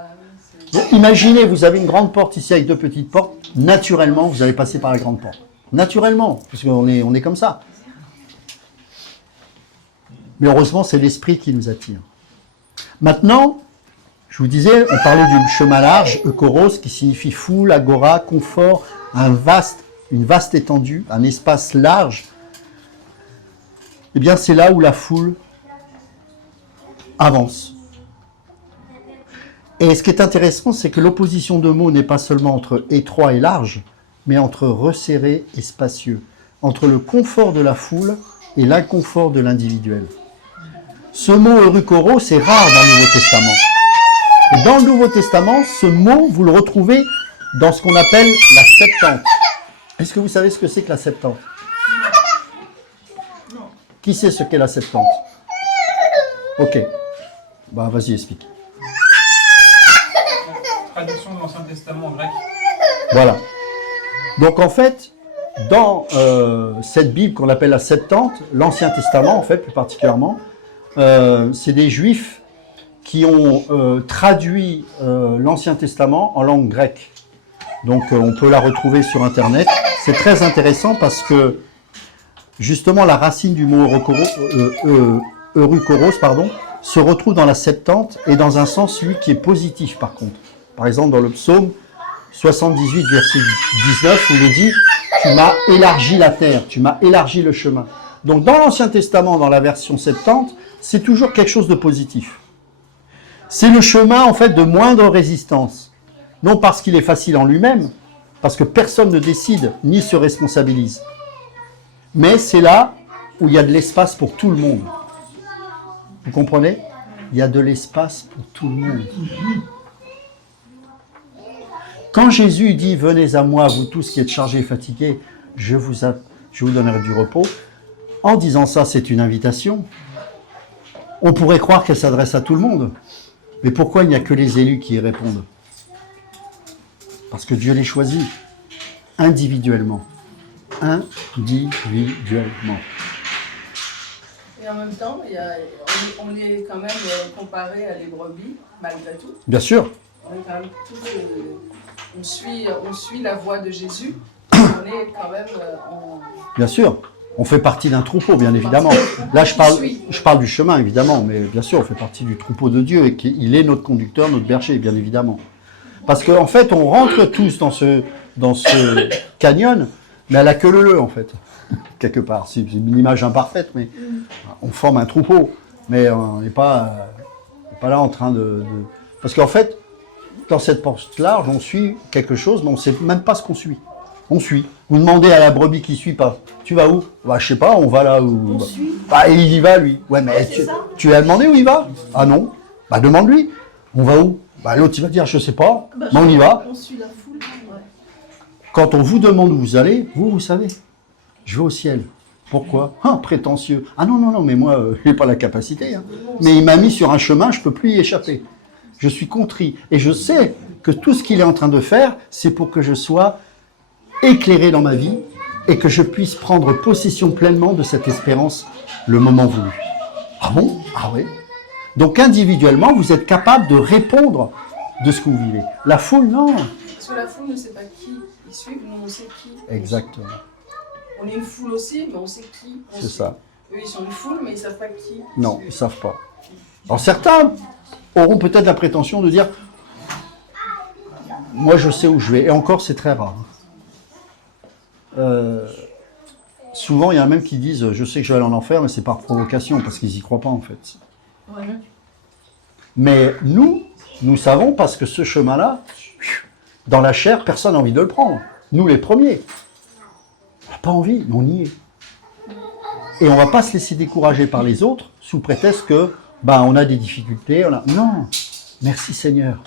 c'est- Imaginez, vous avez une grande porte ici avec deux petites portes. Naturellement, vous allez passer par la grande porte. Naturellement, parce qu'on est comme ça. Mais heureusement, c'est l'esprit qui nous attire. Maintenant, je vous disais, on parlait du chemin large, eukoros, qui signifie foule, agora, confort, une vaste étendue, un espace large. Eh bien, c'est là où la foule avance. Et ce qui est intéressant, c'est que l'opposition de mots n'est pas seulement entre étroit et large, mais entre resserré et spacieux, entre le confort de la foule et l'inconfort de l'individuel. Ce mot eukoros, c'est rare dans le Nouveau Testament. Et dans le Nouveau Testament, ce mot, vous le retrouvez dans ce qu'on appelle la Septante. Est-ce que vous savez ce que c'est que la Septante? Non. Qui sait ce qu'est la Septante? Ok. Vas-y, explique. Traduction de l'Ancien Testament en grec. Voilà. Donc en fait, dans cette Bible qu'on appelle la Septante, l'Ancien Testament en fait plus particulièrement, c'est des Juifs qui ont traduit l'Ancien Testament en langue grecque. Donc on peut la retrouver sur Internet. C'est très intéressant parce que justement la racine du mot eukoros, se retrouve dans la Septante et dans un sens, lui, qui est positif par contre. Par exemple, dans le psaume 78, verset 19, où il est dit « Tu m'as élargi la terre, tu m'as élargi le chemin ». Donc dans l'Ancien Testament, dans la version Septante, c'est toujours quelque chose de positif. C'est le chemin, en fait, de moindre résistance. Non parce qu'il est facile en lui-même, parce que personne ne décide ni se responsabilise. Mais c'est là où il y a de l'espace pour tout le monde. Vous comprenez? Il y a de l'espace pour tout le monde. Quand Jésus dit « Venez à moi, vous tous qui êtes chargés et fatigués, je vous donnerai du repos », en disant ça, c'est une invitation. On pourrait croire qu'elle s'adresse à tout le monde. Mais pourquoi il n'y a que les élus qui y répondent? Parce que Dieu les choisit individuellement. Individuellement. Et en même temps, on est quand même comparé à des brebis, malgré tout. Bien sûr. On est quand même on suit la voie de Jésus. On est quand même Bien sûr. On fait partie d'un troupeau, bien évidemment. Là, je parle du chemin, évidemment, mais bien sûr, on fait partie du troupeau de Dieu et qu'il est notre conducteur, notre berger, bien évidemment. Parce qu'en fait, on rentre tous dans ce canyon, mais à la queue leu, en fait, quelque part. C'est une image imparfaite, mais on forme un troupeau. Mais on n'est pas là en train de... Parce qu'en fait, dans cette porte large, on suit quelque chose, mais on ne sait même pas ce qu'on suit. On suit. Vous demandez à la brebis qui ne suit pas, tu vas où? Je sais pas, on va là où... On suit. Et il y va, lui. Ouais, mais c'est ça. tu lui as demandé où il va? Ah non. Demande-lui. On va où? L'autre, il va dire, je sais pas, mais on y va. On suit la foule. Ouais. Quand on vous demande où vous allez, vous savez. Je vais au ciel. Pourquoi? Prétentieux. Ah non, mais moi, je n'ai pas la capacité. Hein. Mais il m'a mis sur un chemin, je ne peux plus y échapper. Je suis contrit. Et je sais que tout ce qu'il est en train de faire, c'est pour que je sois éclairé dans ma vie et que je puisse prendre possession pleinement de cette espérance le moment voulu. Ah bon? Ah oui. Donc individuellement, vous êtes capable de répondre de ce que vous vivez. La foule, non. Parce que la foule ne sait pas qui ils suivent, nous on sait qui. Exactement. On est une foule aussi, mais on sait qui. C'est ça. Eux ils sont une foule, mais ils ne savent pas qui. Non, ils ne savent pas. Alors certains auront peut-être la prétention de dire moi je sais où je vais. Et encore, c'est très rare. Souvent, il y en a même qui disent, je sais que je vais aller en enfer, mais c'est par provocation, parce qu'ils n'y croient pas en fait. Ouais. Mais nous savons parce que ce chemin-là, dans la chair, personne n'a envie de le prendre. Nous les premiers. On n'a pas envie, mais on y est. Et on ne va pas se laisser décourager par les autres sous prétexte que on a des difficultés. Non, merci Seigneur.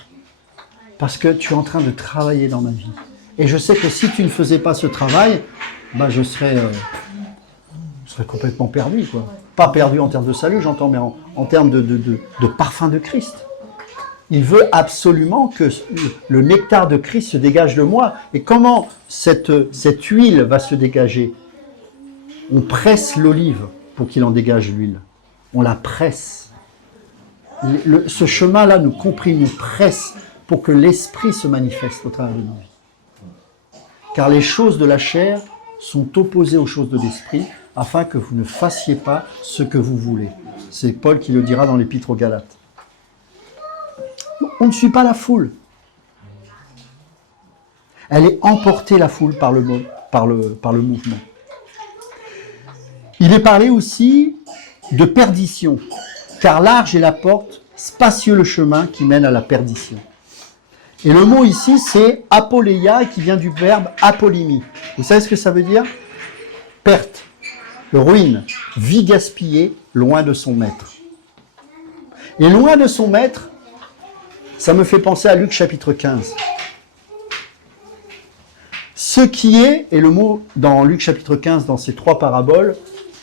Parce que tu es en train de travailler dans ma vie. Et je sais que si tu ne faisais pas ce travail, je serais complètement perdu, quoi. Pas perdu en termes de salut, j'entends, mais en termes de parfum de Christ. Il veut absolument que le nectar de Christ se dégage de moi. Et comment cette huile va se dégager? On presse l'olive pour qu'il en dégage l'huile. On la presse. Ce chemin-là nous comprime, nous presse pour que l'esprit se manifeste au travers de nos vies. Car les choses de la chair sont opposées aux choses de l'esprit, afin que vous ne fassiez pas ce que vous voulez. C'est Paul qui le dira dans l'Épître aux Galates. On ne suit pas la foule. Elle est emportée, la foule, par le mouvement. Il est parlé aussi de perdition, car large est la porte, spacieux le chemin qui mène à la perdition. Et le mot ici, c'est apoleia, qui vient du verbe apolimie. Vous savez ce que ça veut dire? Perte, ruine, vie gaspillée, loin de son maître. Et loin de son maître, ça me fait penser à Luc chapitre 15. Ce qui est, et le mot dans Luc chapitre 15, dans ces 3 paraboles,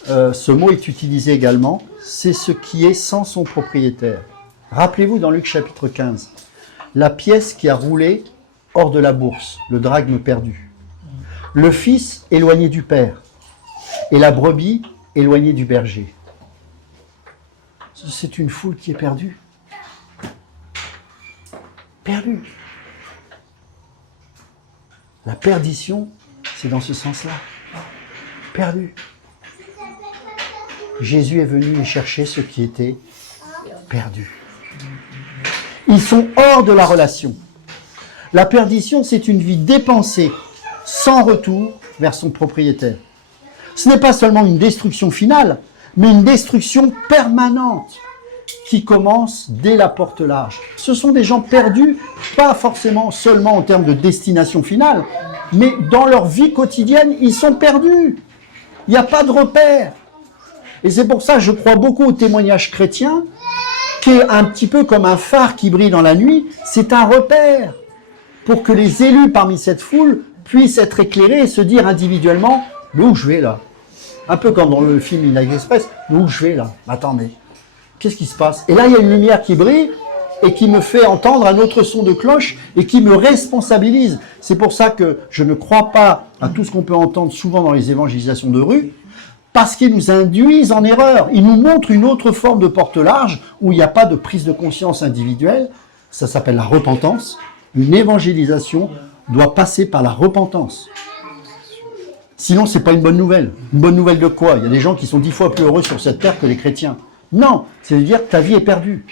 ce mot est utilisé également, c'est ce qui est sans son propriétaire. Rappelez-vous dans Luc chapitre 15, la pièce qui a roulé hors de la bourse, le drachme perdu. Le fils éloigné du père et la brebis éloignée du berger. C'est une foule qui est perdue. Perdue. La perdition, c'est dans ce sens-là. Perdu. Jésus est venu les chercher ceux qui étaient perdus. Ils sont hors de la relation. La perdition, c'est une vie dépensée, sans retour vers son propriétaire. Ce n'est pas seulement une destruction finale, mais une destruction permanente qui commence dès la porte large. Ce sont des gens perdus, pas forcément seulement en termes de destination finale, mais dans leur vie quotidienne, ils sont perdus. Il n'y a pas de repère. Et c'est pour ça que je crois beaucoup au témoignage chrétien, qui est un petit peu comme un phare qui brille dans la nuit. C'est un repère pour que les élus parmi cette foule puissent être éclairés et se dire individuellement, mais où je vais là? Un peu comme dans le film Midnight Express, mais où je vais là? Attends, mais qu'est-ce qui se passe? Et là, il y a une lumière qui brille et qui me fait entendre un autre son de cloche et qui me responsabilise. C'est pour ça que je ne crois pas à tout ce qu'on peut entendre souvent dans les évangélisations de rue, parce qu'ils nous induisent en erreur. Ils nous montrent une autre forme de porte large où il n'y a pas de prise de conscience individuelle. Ça s'appelle la repentance. Une évangélisation doit passer par la repentance. Sinon, c'est pas une bonne nouvelle. Une bonne nouvelle de quoi? Il y a des gens qui sont 10 fois plus heureux sur cette terre que les chrétiens. Non, c'est-à-dire que ta vie est perdue.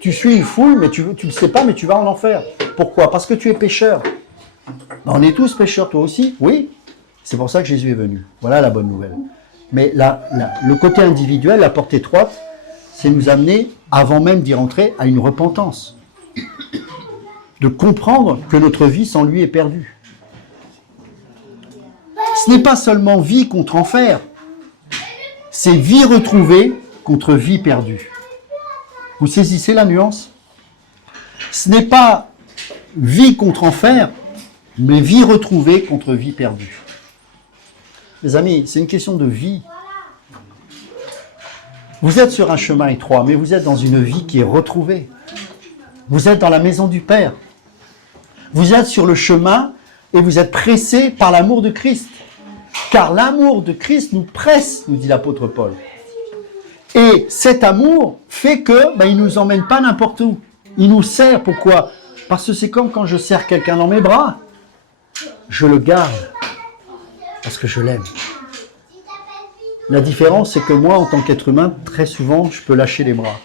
Tu suis une foule, mais tu ne le sais pas, mais tu vas en enfer. Pourquoi? Parce que tu es pécheur. On est tous pécheurs, toi aussi? Oui. C'est pour ça que Jésus est venu. Voilà la bonne nouvelle. Mais le côté individuel, la porte étroite, c'est nous amener, avant même d'y rentrer, à une repentance. De comprendre que notre vie sans lui est perdue. Ce n'est pas seulement vie contre enfer, c'est vie retrouvée contre vie perdue. Vous saisissez la nuance? Ce n'est pas vie contre enfer, mais vie retrouvée contre vie perdue. Les amis, c'est une question de vie. Vous êtes sur un chemin étroit, mais vous êtes dans une vie qui est retrouvée. Vous êtes dans la maison du Père. Vous êtes sur le chemin et vous êtes pressé par l'amour de Christ. Car l'amour de Christ nous presse, nous dit l'apôtre Paul. Et cet amour fait que, il ne nous emmène pas n'importe où. Il nous serre. Pourquoi? Parce que c'est comme quand je serre quelqu'un dans mes bras. Je le garde. Parce que je l'aime. La différence, c'est que moi, en tant qu'être humain, très souvent, je peux lâcher les bras.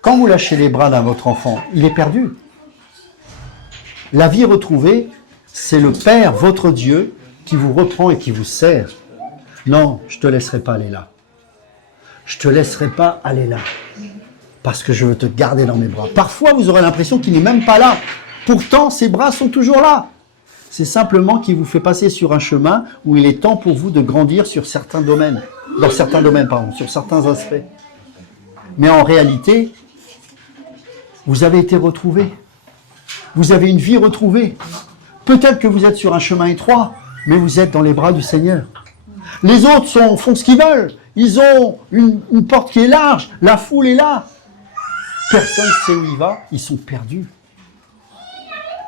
Quand vous lâchez les bras d'un votre enfant, il est perdu. La vie retrouvée, c'est le Père, votre Dieu, qui vous reprend et qui vous sert. Non, je ne te laisserai pas aller là. Je ne te laisserai pas aller là. Parce que je veux te garder dans mes bras. Parfois, vous aurez l'impression qu'il n'est même pas là. Pourtant, ses bras sont toujours là. C'est simplement qu'il vous fait passer sur un chemin où il est temps pour vous de grandir sur certains domaines. Sur certains aspects. Mais en réalité, vous avez été retrouvés. Vous avez une vie retrouvée. Peut-être que vous êtes sur un chemin étroit, mais vous êtes dans les bras du Seigneur. Les autres font ce qu'ils veulent. Ils ont une porte qui est large. La foule est là. Personne ne sait où il va. Ils sont perdus.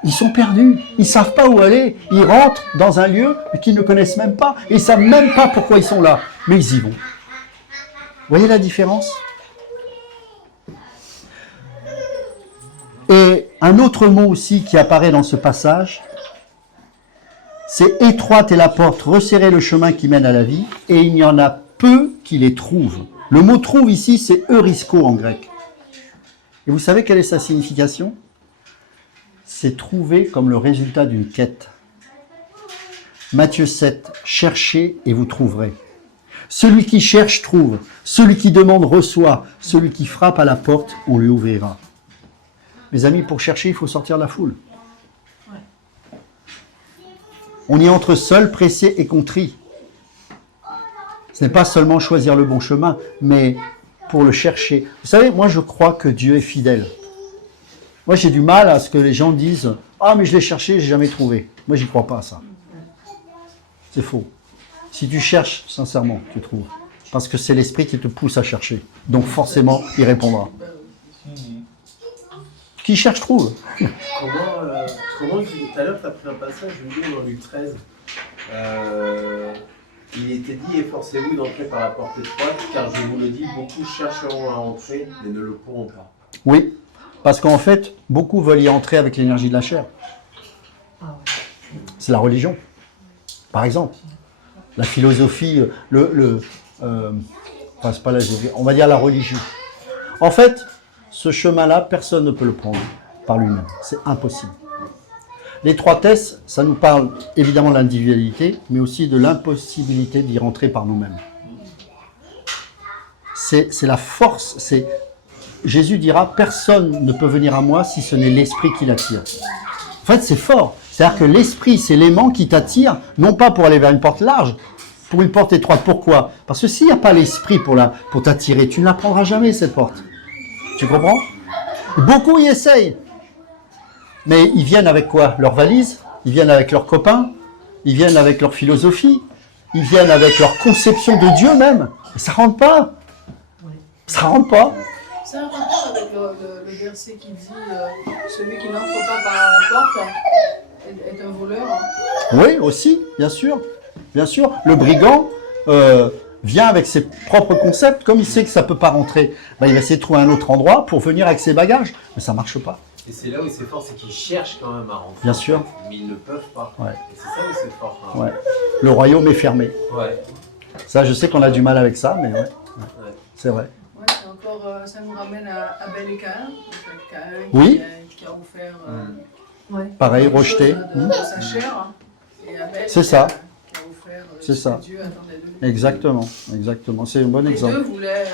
Ils sont perdus. Ils ne savent pas où aller. Ils rentrent dans un lieu qu'ils ne connaissent même pas. Et ils ne savent même pas pourquoi ils sont là. Mais ils y vont. Vous voyez la différence? Et un autre mot aussi qui apparaît dans ce passage, c'est « étroite est la porte, resserrez le chemin qui mène à la vie, et il y en a peu qui les trouvent. » Le mot « trouve » ici, c'est « eurisko » en grec. Et vous savez quelle est sa signification? C'est trouver comme le résultat d'une quête. Matthieu 7, « Cherchez et vous trouverez. Celui qui cherche trouve, celui qui demande reçoit, celui qui frappe à la porte, on lui ouvrira. » Mes amis, pour chercher, il faut sortir de la foule. On y entre seul, pressé et contrit. Ce n'est pas seulement choisir le bon chemin, mais pour le chercher. Vous savez, moi je crois que Dieu est fidèle. Moi j'ai du mal à ce que les gens disent « Ah mais je l'ai cherché, j'ai jamais trouvé ». Moi j'y crois pas à ça. C'est faux. Si tu cherches, sincèrement, tu trouves. Parce que c'est l'esprit qui te pousse à chercher. Donc forcément, il répondra. Qui cherche trouve. Comment tout à l'heure, tu as pris un passage, je me dis, dans Luc 13. Il était dit, efforcez-vous d'entrer par la porte étroite, car je vous le dis, beaucoup chercheront à entrer, mais ne le pourront pas. Oui, parce qu'en fait, beaucoup veulent y entrer avec l'énergie de la chair. C'est la religion, par exemple. La philosophie, enfin, c'est pas la philosophie, on va dire la religion. En fait, ce chemin-là, personne ne peut le prendre par lui-même. C'est impossible. L'étroitesse, ça nous parle évidemment de l'individualité, mais aussi de l'impossibilité d'y rentrer par nous-mêmes. C'est la force. Jésus dira, personne ne peut venir à moi si ce n'est l'esprit qui l'attire. En fait, c'est fort. C'est-à-dire que l'esprit, c'est l'aimant qui t'attire, non pas pour aller vers une porte large, pour une porte étroite. Pourquoi? Parce que s'il n'y a pas l'esprit pour t'attirer, tu ne la prendras jamais, cette porte. Tu comprends? Beaucoup y essayent. Mais ils viennent avec quoi? Leur valise, ils viennent avec leurs copains, ils viennent avec leur philosophie, ils viennent avec leur conception de Dieu même. Et ça ne rentre pas. Ça ne rentre pas. C'est un rapport avec le verset qui dit celui qui n'entre pas par la porte est un voleur. Oui, aussi, bien sûr. Bien sûr. Le brigand vient avec ses propres concepts. Comme il sait que ça ne peut pas rentrer, ben, il va essayer de trouver un autre endroit pour venir avec ses bagages. Mais ça ne marche pas. Et c'est là où c'est fort, c'est qu'ils cherchent quand même à rentrer. Bien sûr. Mais ils ne peuvent pas. Ouais. Et c'est ça où c'est fort. Hein. Ouais. Le royaume est fermé. Ouais. Ça, je sais qu'on a du mal avec ça, mais ouais. C'est vrai. Ouais, c'est encore, ça nous ramène à Abel et Caïn. Caïn Oui. Qui a offert Pareil, quelque rejeté. chose de sa chair. Hein. Et Abel C'est ça. Qui a offert C'est ce ça. que Dieu attendait de lui. Exactement, exactement. C'est un bon Les exemple. deux voulaient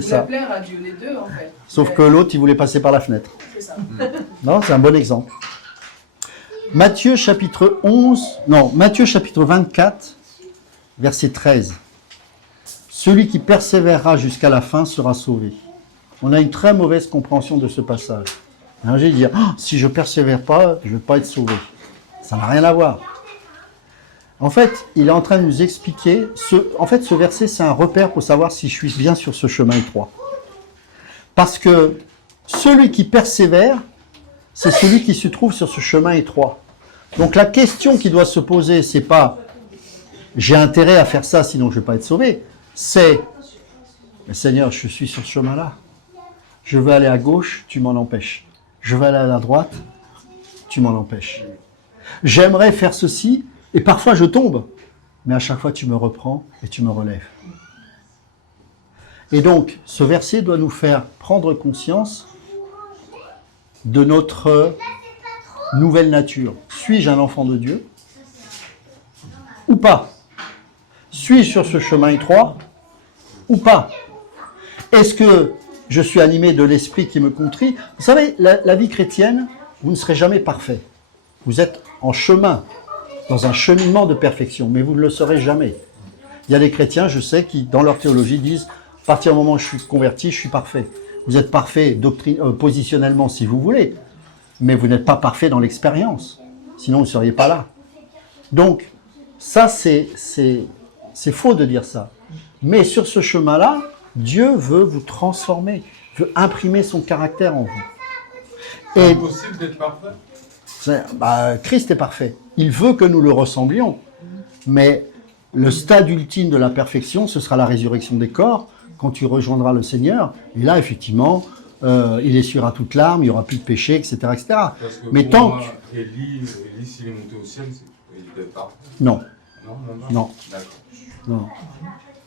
ça. plaire à Dieu, les deux en fait. Sauf que l'autre, il voulait passer par la fenêtre. C'est ça. Non, c'est un bon exemple. Matthieu chapitre 24, verset 13. Celui qui persévérera jusqu'à la fin sera sauvé. On a une très mauvaise compréhension de ce passage. Alors, j'ai dit, oh, si je ne persévère pas, je ne vais pas être sauvé. Ça n'a rien à voir. En fait, il est en train de nous expliquer, ce verset, c'est un repère pour savoir si je suis bien sur ce chemin étroit. Parce que celui qui persévère, c'est celui qui se trouve sur ce chemin étroit. Donc la question qui doit se poser, c'est pas « j'ai intérêt à faire ça, sinon je ne vais pas être sauvé », c'est « Seigneur, je suis sur ce chemin-là. Je veux aller à gauche, tu m'en empêches. Je veux aller à la droite, tu m'en empêches. J'aimerais faire ceci, et parfois je tombe, mais à chaque fois tu me reprends et tu me relèves. » Et donc, ce verset doit nous faire prendre conscience de notre nouvelle nature. Suis-je un enfant de Dieu ou pas? Suis-je sur ce chemin étroit ou pas? Est-ce que je suis animé de l'esprit qui me contrit? Vous savez, la vie chrétienne, vous ne serez jamais parfait. Vous êtes en chemin, dans un cheminement de perfection, mais vous ne le serez jamais. Il y a des chrétiens, je sais, qui, dans leur théologie, disent « à partir du moment où je suis converti, je suis parfait ». Vous êtes parfait positionnellement si vous voulez, mais vous n'êtes pas parfait dans l'expérience. Sinon, vous ne seriez pas là. Donc, ça, c'est faux de dire ça. Mais sur ce chemin-là, Dieu veut vous transformer, veut imprimer son caractère en vous. C'est Et impossible d'être parfait. Christ est parfait. Il veut que nous le ressemblions. Mais le stade ultime de la perfection, ce sera la résurrection des corps, quand tu rejoindras le Seigneur. Et là, effectivement, il essuiera toute larme, il n'y aura plus de péché, etc. etc. Parce que Mais pour tant moi, que... Élie, s'il est monté au ciel, il peut être parfait. Non, Non, non, D'accord. non.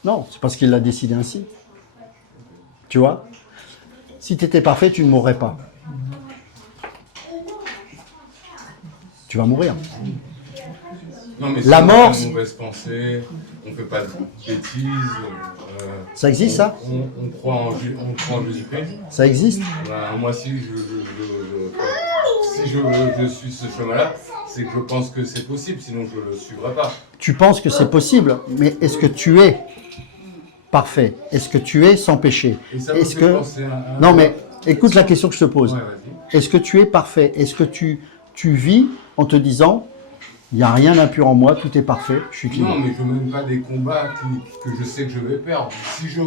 Non, c'est parce qu'il l'a décidé ainsi. Tu vois? Si tu étais parfait, tu ne mourrais pas. Tu vas mourir. Non, mais La si on mort, a pas de mauvaises pensées, on ne fait pas de bêtises. Ça existe, ça? On croit en Jésus-Christ. Ça existe? Moi, si je suis ce chemin-là, c'est que je pense que c'est possible, sinon je ne le suivrai pas. Tu penses que c'est possible, mais est-ce que tu es parfait? Est-ce que tu es sans péché? Et ça me Est-ce fait que... penser à un... Non, mais écoute la question que je te pose. Ouais, vas-y. Est-ce que tu es parfait? Est-ce que tu vis en te disant, il n'y a rien d'impur en moi, tout est parfait, je suis clean? Non, mais je ne mène pas des combats que je sais que je vais perdre. Si je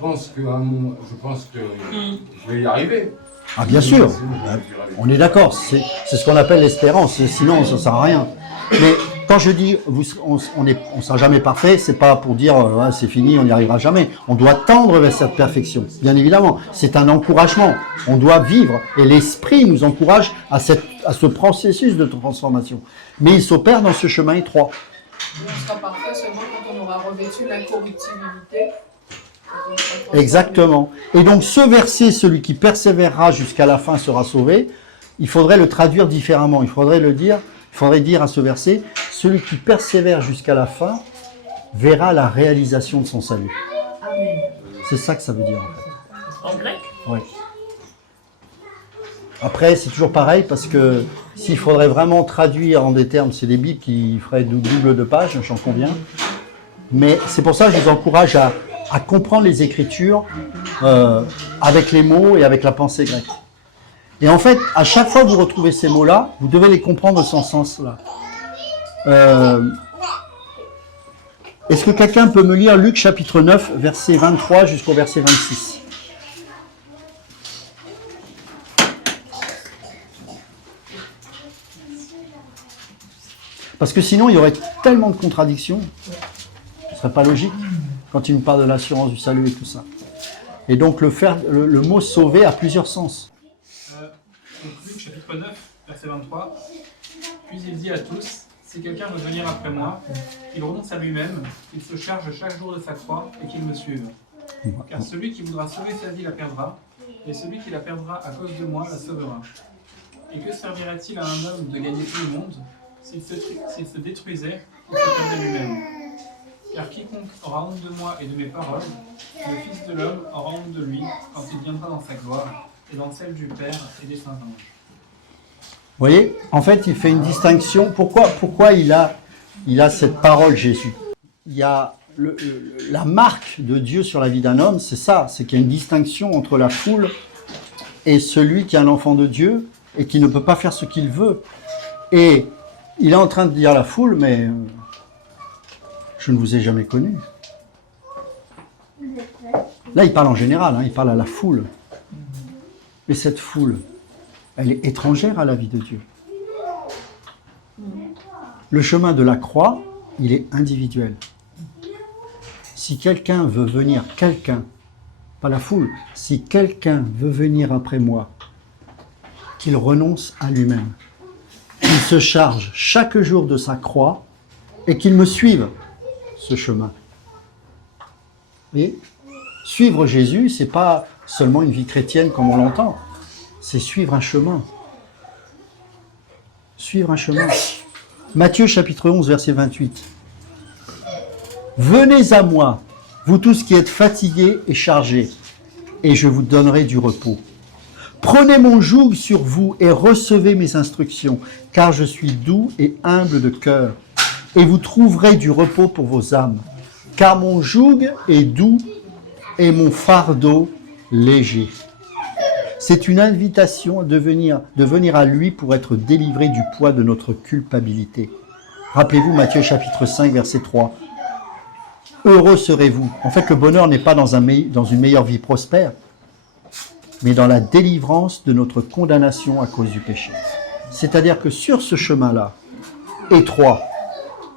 pense que je vais y arriver. Ah, bien sûr. Sinon, je vais y arriver. On est d'accord, c'est ce qu'on appelle l'espérance, sinon ça ne sert à rien. Mais quand je dis on ne sera jamais parfait, c'est pas pour dire ouais, c'est fini, on n'y arrivera jamais. On doit tendre vers cette perfection, bien évidemment. C'est un encouragement. On doit vivre et l'esprit nous encourage à ce processus de transformation. Mais il s'opère dans ce chemin étroit. On sera parfait seulement quand on aura revêtu l'incorruptibilité. Exactement. Et donc ce verset, celui qui persévérera jusqu'à la fin sera sauvé, il faudrait le traduire différemment. Il faudrait dire à ce verset, celui qui persévère jusqu'à la fin verra la réalisation de son salut. Amen. C'est ça que ça veut dire en fait. En grec? Oui. Après, c'est toujours pareil parce que s'il faudrait vraiment traduire en des termes, c'est des bibles qui feraient double de pages, j'en conviens. Mais c'est pour ça que je vous encourage à comprendre les Écritures avec les mots et avec la pensée grecque. Et en fait, à chaque fois que vous retrouvez ces mots-là, vous devez les comprendre dans ce sens-là. Est-ce que quelqu'un peut me lire Luc chapitre 9, verset 23 jusqu'au verset 26 ? Parce que sinon, il y aurait tellement de contradictions, ce ne serait pas logique quand il nous parle de l'assurance du salut et tout ça. Et donc, le mot « sauver » a plusieurs sens. Donc Luc chapitre 9, verset 23. Puis il dit à tous, si quelqu'un veut venir après moi, qu'il renonce à lui-même, qu'il se charge chaque jour de sa croix et qu'il me suive. Car celui qui voudra sauver sa vie la perdra, et celui qui la perdra à cause de moi la sauvera. Et que servirait-il à un homme de gagner tout le monde s'il se détruisait ou se perdait lui-même? Car quiconque aura honte de moi et de mes paroles, le Fils de l'homme aura honte de lui quand il viendra dans sa gloire et dans celle du Père et des saints anges. Vous voyez, en fait, il fait une distinction. Pourquoi il a cette parole, Jésus? Il y a la marque de Dieu sur la vie d'un homme, c'est ça, c'est qu'il y a une distinction entre la foule et celui qui est un enfant de Dieu et qui ne peut pas faire ce qu'il veut. Et il est en train de dire à la foule, mais je ne vous ai jamais connu. Là, il parle en général, il parle à la foule. Mais cette foule, elle est étrangère à la vie de Dieu. Le chemin de la croix, il est individuel. Si quelqu'un veut venir, pas la foule, si quelqu'un veut venir après moi, qu'il renonce à lui-même, qu'il se charge chaque jour de sa croix et qu'il me suive ce chemin. Vous voyez ? Suivre Jésus, c'est pas seulement une vie chrétienne comme on l'entend, c'est suivre un chemin. suivre un chemin. Matthieu chapitre 11, verset 28. Venez à moi, vous tous qui êtes fatigués et chargés, et je vous donnerai du repos. Prenez mon joug sur vous et recevez mes instructions, car je suis doux et humble de cœur, et vous trouverez du repos pour vos âmes. Car mon joug est doux et mon fardeau léger. C'est une invitation de venir à lui pour être délivré du poids de notre culpabilité. Rappelez-vous Matthieu chapitre 5, verset 3. Heureux serez-vous. En fait, le bonheur n'est pas dans une meilleure vie prospère, mais dans la délivrance de notre condamnation à cause du péché. C'est-à-dire que sur ce chemin-là, étroit,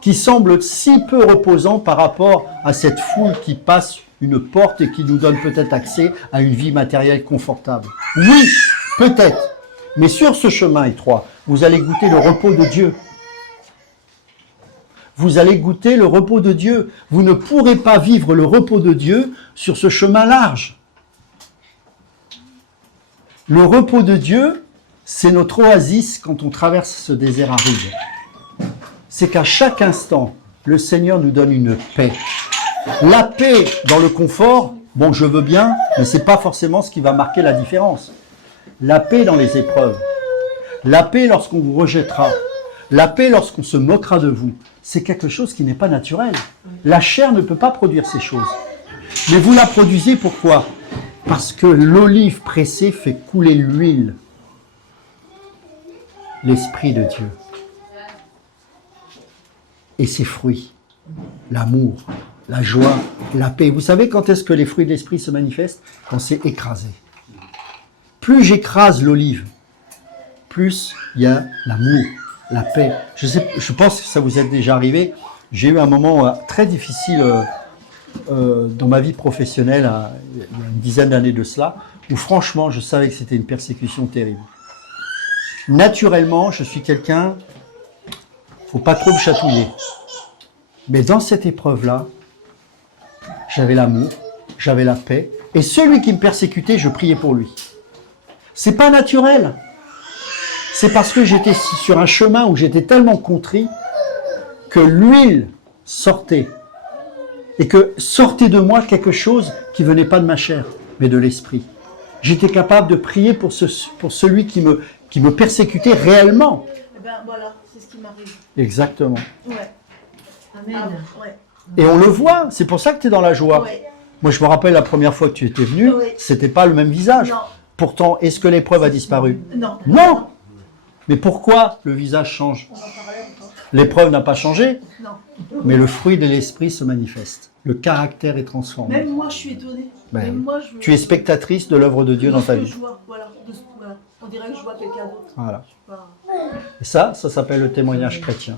qui semble si peu reposant par rapport à cette foule qui passe une porte et qui nous donne peut-être accès à une vie matérielle confortable. Oui, peut-être. Mais sur ce chemin étroit, vous allez goûter le repos de Dieu. Vous allez goûter le repos de Dieu. Vous ne pourrez pas vivre le repos de Dieu sur ce chemin large. Le repos de Dieu, c'est notre oasis quand on traverse ce désert aride. C'est qu'à chaque instant, le Seigneur nous donne une paix. La paix dans le confort, bon, je veux bien, mais ce n'est pas forcément ce qui va marquer la différence. La paix dans les épreuves, la paix lorsqu'on vous rejettera, la paix lorsqu'on se moquera de vous, c'est quelque chose qui n'est pas naturel. La chair ne peut pas produire ces choses. Mais vous la produisez pourquoi? Parce que l'olive pressée fait couler l'huile. L'Esprit de Dieu. Et ses fruits. L'amour, la joie, la paix. Vous savez quand est-ce que les fruits de l'Esprit se manifestent? Quand c'est écrasé. Plus j'écrase l'olive, plus il y a l'amour, la paix. Je pense que ça vous est déjà arrivé. J'ai eu un moment très difficile dans ma vie professionnelle, il y a une dizaine d'années de cela, où franchement, je savais que c'était une persécution terrible. Naturellement, je suis quelqu'un, faut pas trop me chatouiller. Mais dans cette épreuve-là, j'avais l'amour, j'avais la paix, et celui qui me persécutait, je priais pour lui. C'est pas naturel. C'est parce que j'étais sur un chemin où j'étais tellement contrit que l'huile sortait. Et que sortait de moi quelque chose qui venait pas de ma chair, mais de l'esprit. J'étais capable de prier pour celui qui me persécutait réellement. Eh ben voilà, c'est ce qui m'arrive. Exactement. Ouais. Amen. Ah, ouais. Et on le voit, c'est pour ça que tu es dans la joie. Ouais. Moi, je me rappelle la première fois que tu étais venu, Oui. c'était pas le même visage. Non. Pourtant, est-ce que l'épreuve a disparu? Non. Non. Mais pourquoi le visage change? On en parlait encore. L'épreuve n'a pas changé, Non. mais le fruit de l'esprit se manifeste. Le caractère est transformé. Même moi, je suis étonnée. Ben, Même moi, tu es spectatrice de l'œuvre de Dieu dans ta de ce que vie. je vois, voilà, voilà. On dirait que je vois quelqu'un d'autre. Voilà. Je sais pas. Et ça s'appelle le témoignage chrétien.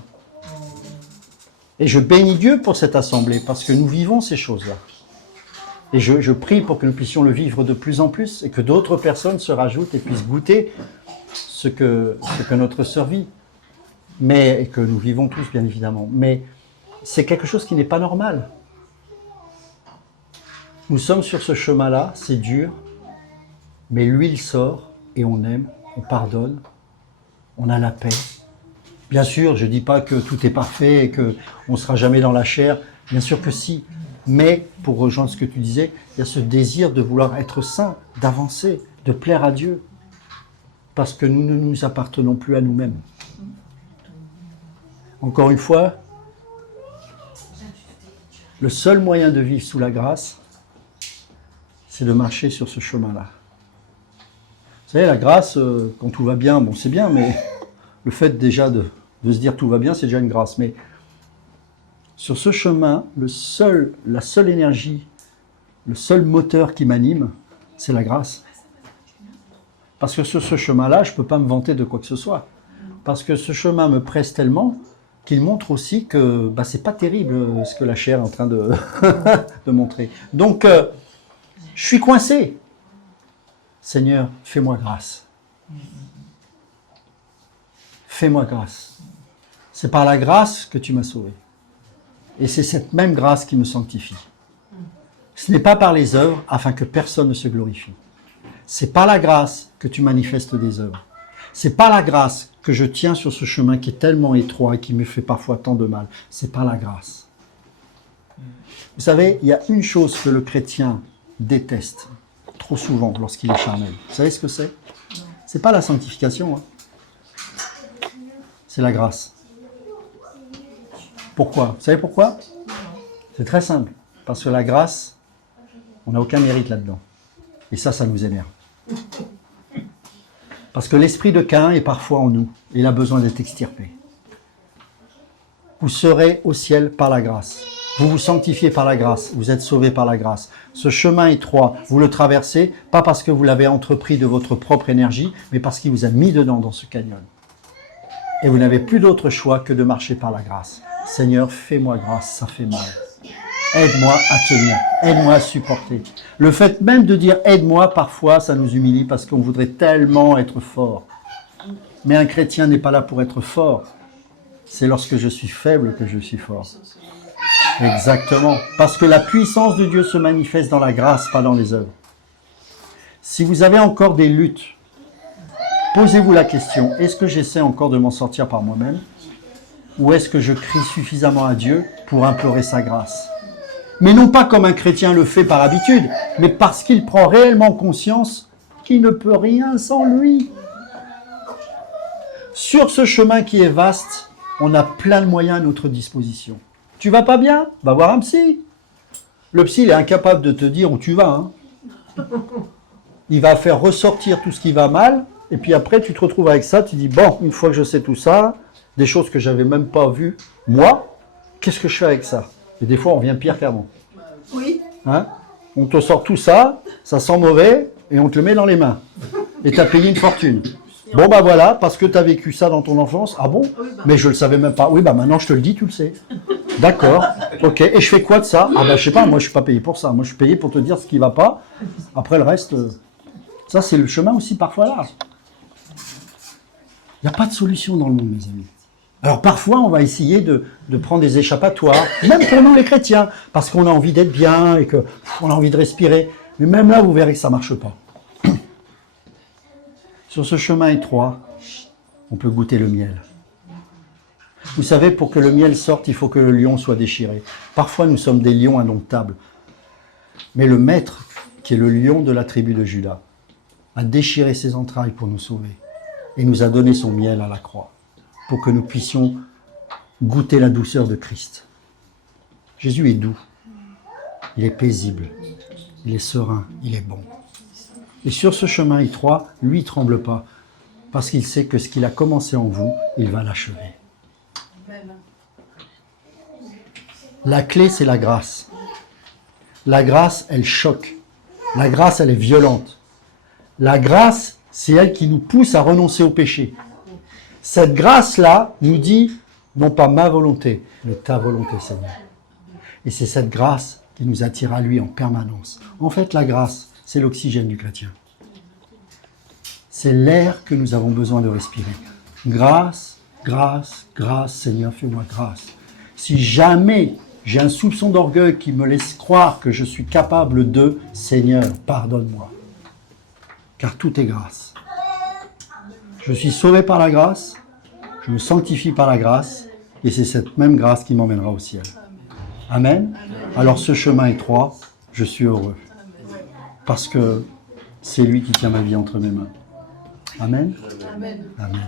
Et je bénis Dieu pour cette assemblée, parce que nous vivons ces choses-là. Et je prie pour que nous puissions le vivre de plus en plus, et que d'autres personnes se rajoutent et puissent goûter ce que notre sœur vit. Et que nous vivons tous, bien évidemment. Mais c'est quelque chose qui n'est pas normal. Nous sommes sur ce chemin-là, c'est dur, mais l'huile sort, et on aime, on pardonne, on a la paix. Bien sûr, je ne dis pas que tout est parfait et qu'on ne sera jamais dans la chair. Bien sûr que si. Mais, pour rejoindre ce que tu disais, il y a ce désir de vouloir être saint, d'avancer, de plaire à Dieu. Parce que nous ne nous appartenons plus à nous-mêmes. Encore une fois, le seul moyen de vivre sous la grâce, c'est de marcher sur ce chemin-là. Vous savez, la grâce, quand tout va bien, bon, c'est bien, mais le fait déjà de se dire tout va bien, c'est déjà une grâce. Mais sur ce chemin, la seule énergie, le seul moteur qui m'anime, c'est la grâce. Parce que sur ce chemin-là, je ne peux pas me vanter de quoi que ce soit. Parce que ce chemin me presse tellement qu'il montre aussi que ce n'est pas terrible ce que la chair est en train de, de montrer. Donc, je suis coincé. Seigneur, fais-moi grâce. Fais-moi grâce. C'est par la grâce que tu m'as sauvé. Et c'est cette même grâce qui me sanctifie. Ce n'est pas par les œuvres afin que personne ne se glorifie. C'est par la grâce que tu manifestes des œuvres. C'est par la grâce que je tiens sur ce chemin qui est tellement étroit et qui me fait parfois tant de mal. C'est par la grâce. Vous savez, il y a une chose que le chrétien déteste trop souvent lorsqu'il est charnel. Vous savez ce que c'est? C'est pas la sanctification, hein. C'est la grâce. Pourquoi? Vous savez pourquoi? C'est très simple. Parce que la grâce, on n'a aucun mérite là-dedans. Et ça nous énerve. Parce que l'esprit de Caïn est parfois en nous. Et il a besoin d'être extirpé. Vous serez au ciel par la grâce. Vous vous sanctifiez par la grâce. Vous êtes sauvés par la grâce. Ce chemin étroit, vous le traversez, pas parce que vous l'avez entrepris de votre propre énergie, mais parce qu'il vous a mis dedans dans ce canyon. Et vous n'avez plus d'autre choix que de marcher par la grâce. Seigneur, fais-moi grâce, ça fait mal. Aide-moi à tenir, aide-moi à supporter. Le fait même de dire aide-moi, parfois, ça nous humilie parce qu'on voudrait tellement être fort. Mais un chrétien n'est pas là pour être fort. C'est lorsque je suis faible que je suis fort. Exactement. Parce que la puissance de Dieu se manifeste dans la grâce, pas dans les œuvres. Si vous avez encore des luttes, posez-vous la question, est-ce que j'essaie encore de m'en sortir par moi-même? Ou est-ce que je crie suffisamment à Dieu pour implorer sa grâce? Mais non pas comme un chrétien le fait par habitude, mais parce qu'il prend réellement conscience qu'il ne peut rien sans lui. Sur ce chemin qui est vaste, on a plein de moyens à notre disposition. Tu vas pas bien? Va voir un psy. Le psy, il est incapable de te dire où tu vas, hein. Il va faire ressortir tout ce qui va mal, et puis après, tu te retrouves avec ça, tu dis, bon, une fois que je sais tout ça, des choses que j'avais même pas vues, moi, qu'est-ce que je fais avec ça? Et des fois, on revient pire qu'avant. Oui. Hein? On te sort tout ça, ça sent mauvais, et on te le met dans les mains. Et tu as payé une fortune. Bon, bah voilà, parce que tu as vécu ça dans ton enfance. Ah bon? Mais je le savais même pas. Oui, bah maintenant je te le dis, tu le sais. D'accord, ok. Et je fais quoi de ça? Ah bah je sais pas, moi je suis pas payé pour ça. Moi je suis payé pour te dire ce qui va pas. Après le reste, ça c'est le chemin aussi parfois là. Il n'y a pas de solution dans le monde, mes amis. Alors parfois, on va essayer de prendre des échappatoires, même pour nous les chrétiens, parce qu'on a envie d'être bien et qu'on a envie de respirer. Mais même là, vous verrez que ça ne marche pas. Sur ce chemin étroit, on peut goûter le miel. Vous savez, pour que le miel sorte, il faut que le lion soit déchiré. Parfois, nous sommes des lions indomptables. Mais le maître, qui est le lion de la tribu de Juda, a déchiré ses entrailles pour nous sauver. Et nous a donné son miel à la croix, pour que nous puissions goûter la douceur de Christ. Jésus est doux, il est paisible, il est serein, il est bon. Et sur ce chemin étroit, lui ne tremble pas, parce qu'il sait que ce qu'il a commencé en vous, il va l'achever. La clé, c'est la grâce. La grâce, elle choque. La grâce, elle est violente. La grâce, c'est elle qui nous pousse à renoncer au péché. Cette grâce-là nous dit, non pas ma volonté, mais ta volonté, Seigneur. Et c'est cette grâce qui nous attire à lui en permanence. En fait, la grâce, c'est l'oxygène du chrétien. C'est l'air que nous avons besoin de respirer. Grâce, grâce, grâce, Seigneur, fais-moi grâce. Si jamais j'ai un soupçon d'orgueil qui me laisse croire que je suis capable de, Seigneur, pardonne-moi. Car tout est grâce. Je suis sauvé par la grâce, je me sanctifie par la grâce, et c'est cette même grâce qui m'emmènera au ciel. Amen. Alors ce chemin étroit, je suis heureux. Parce que c'est lui qui tient ma vie entre mes mains. Amen. Amen.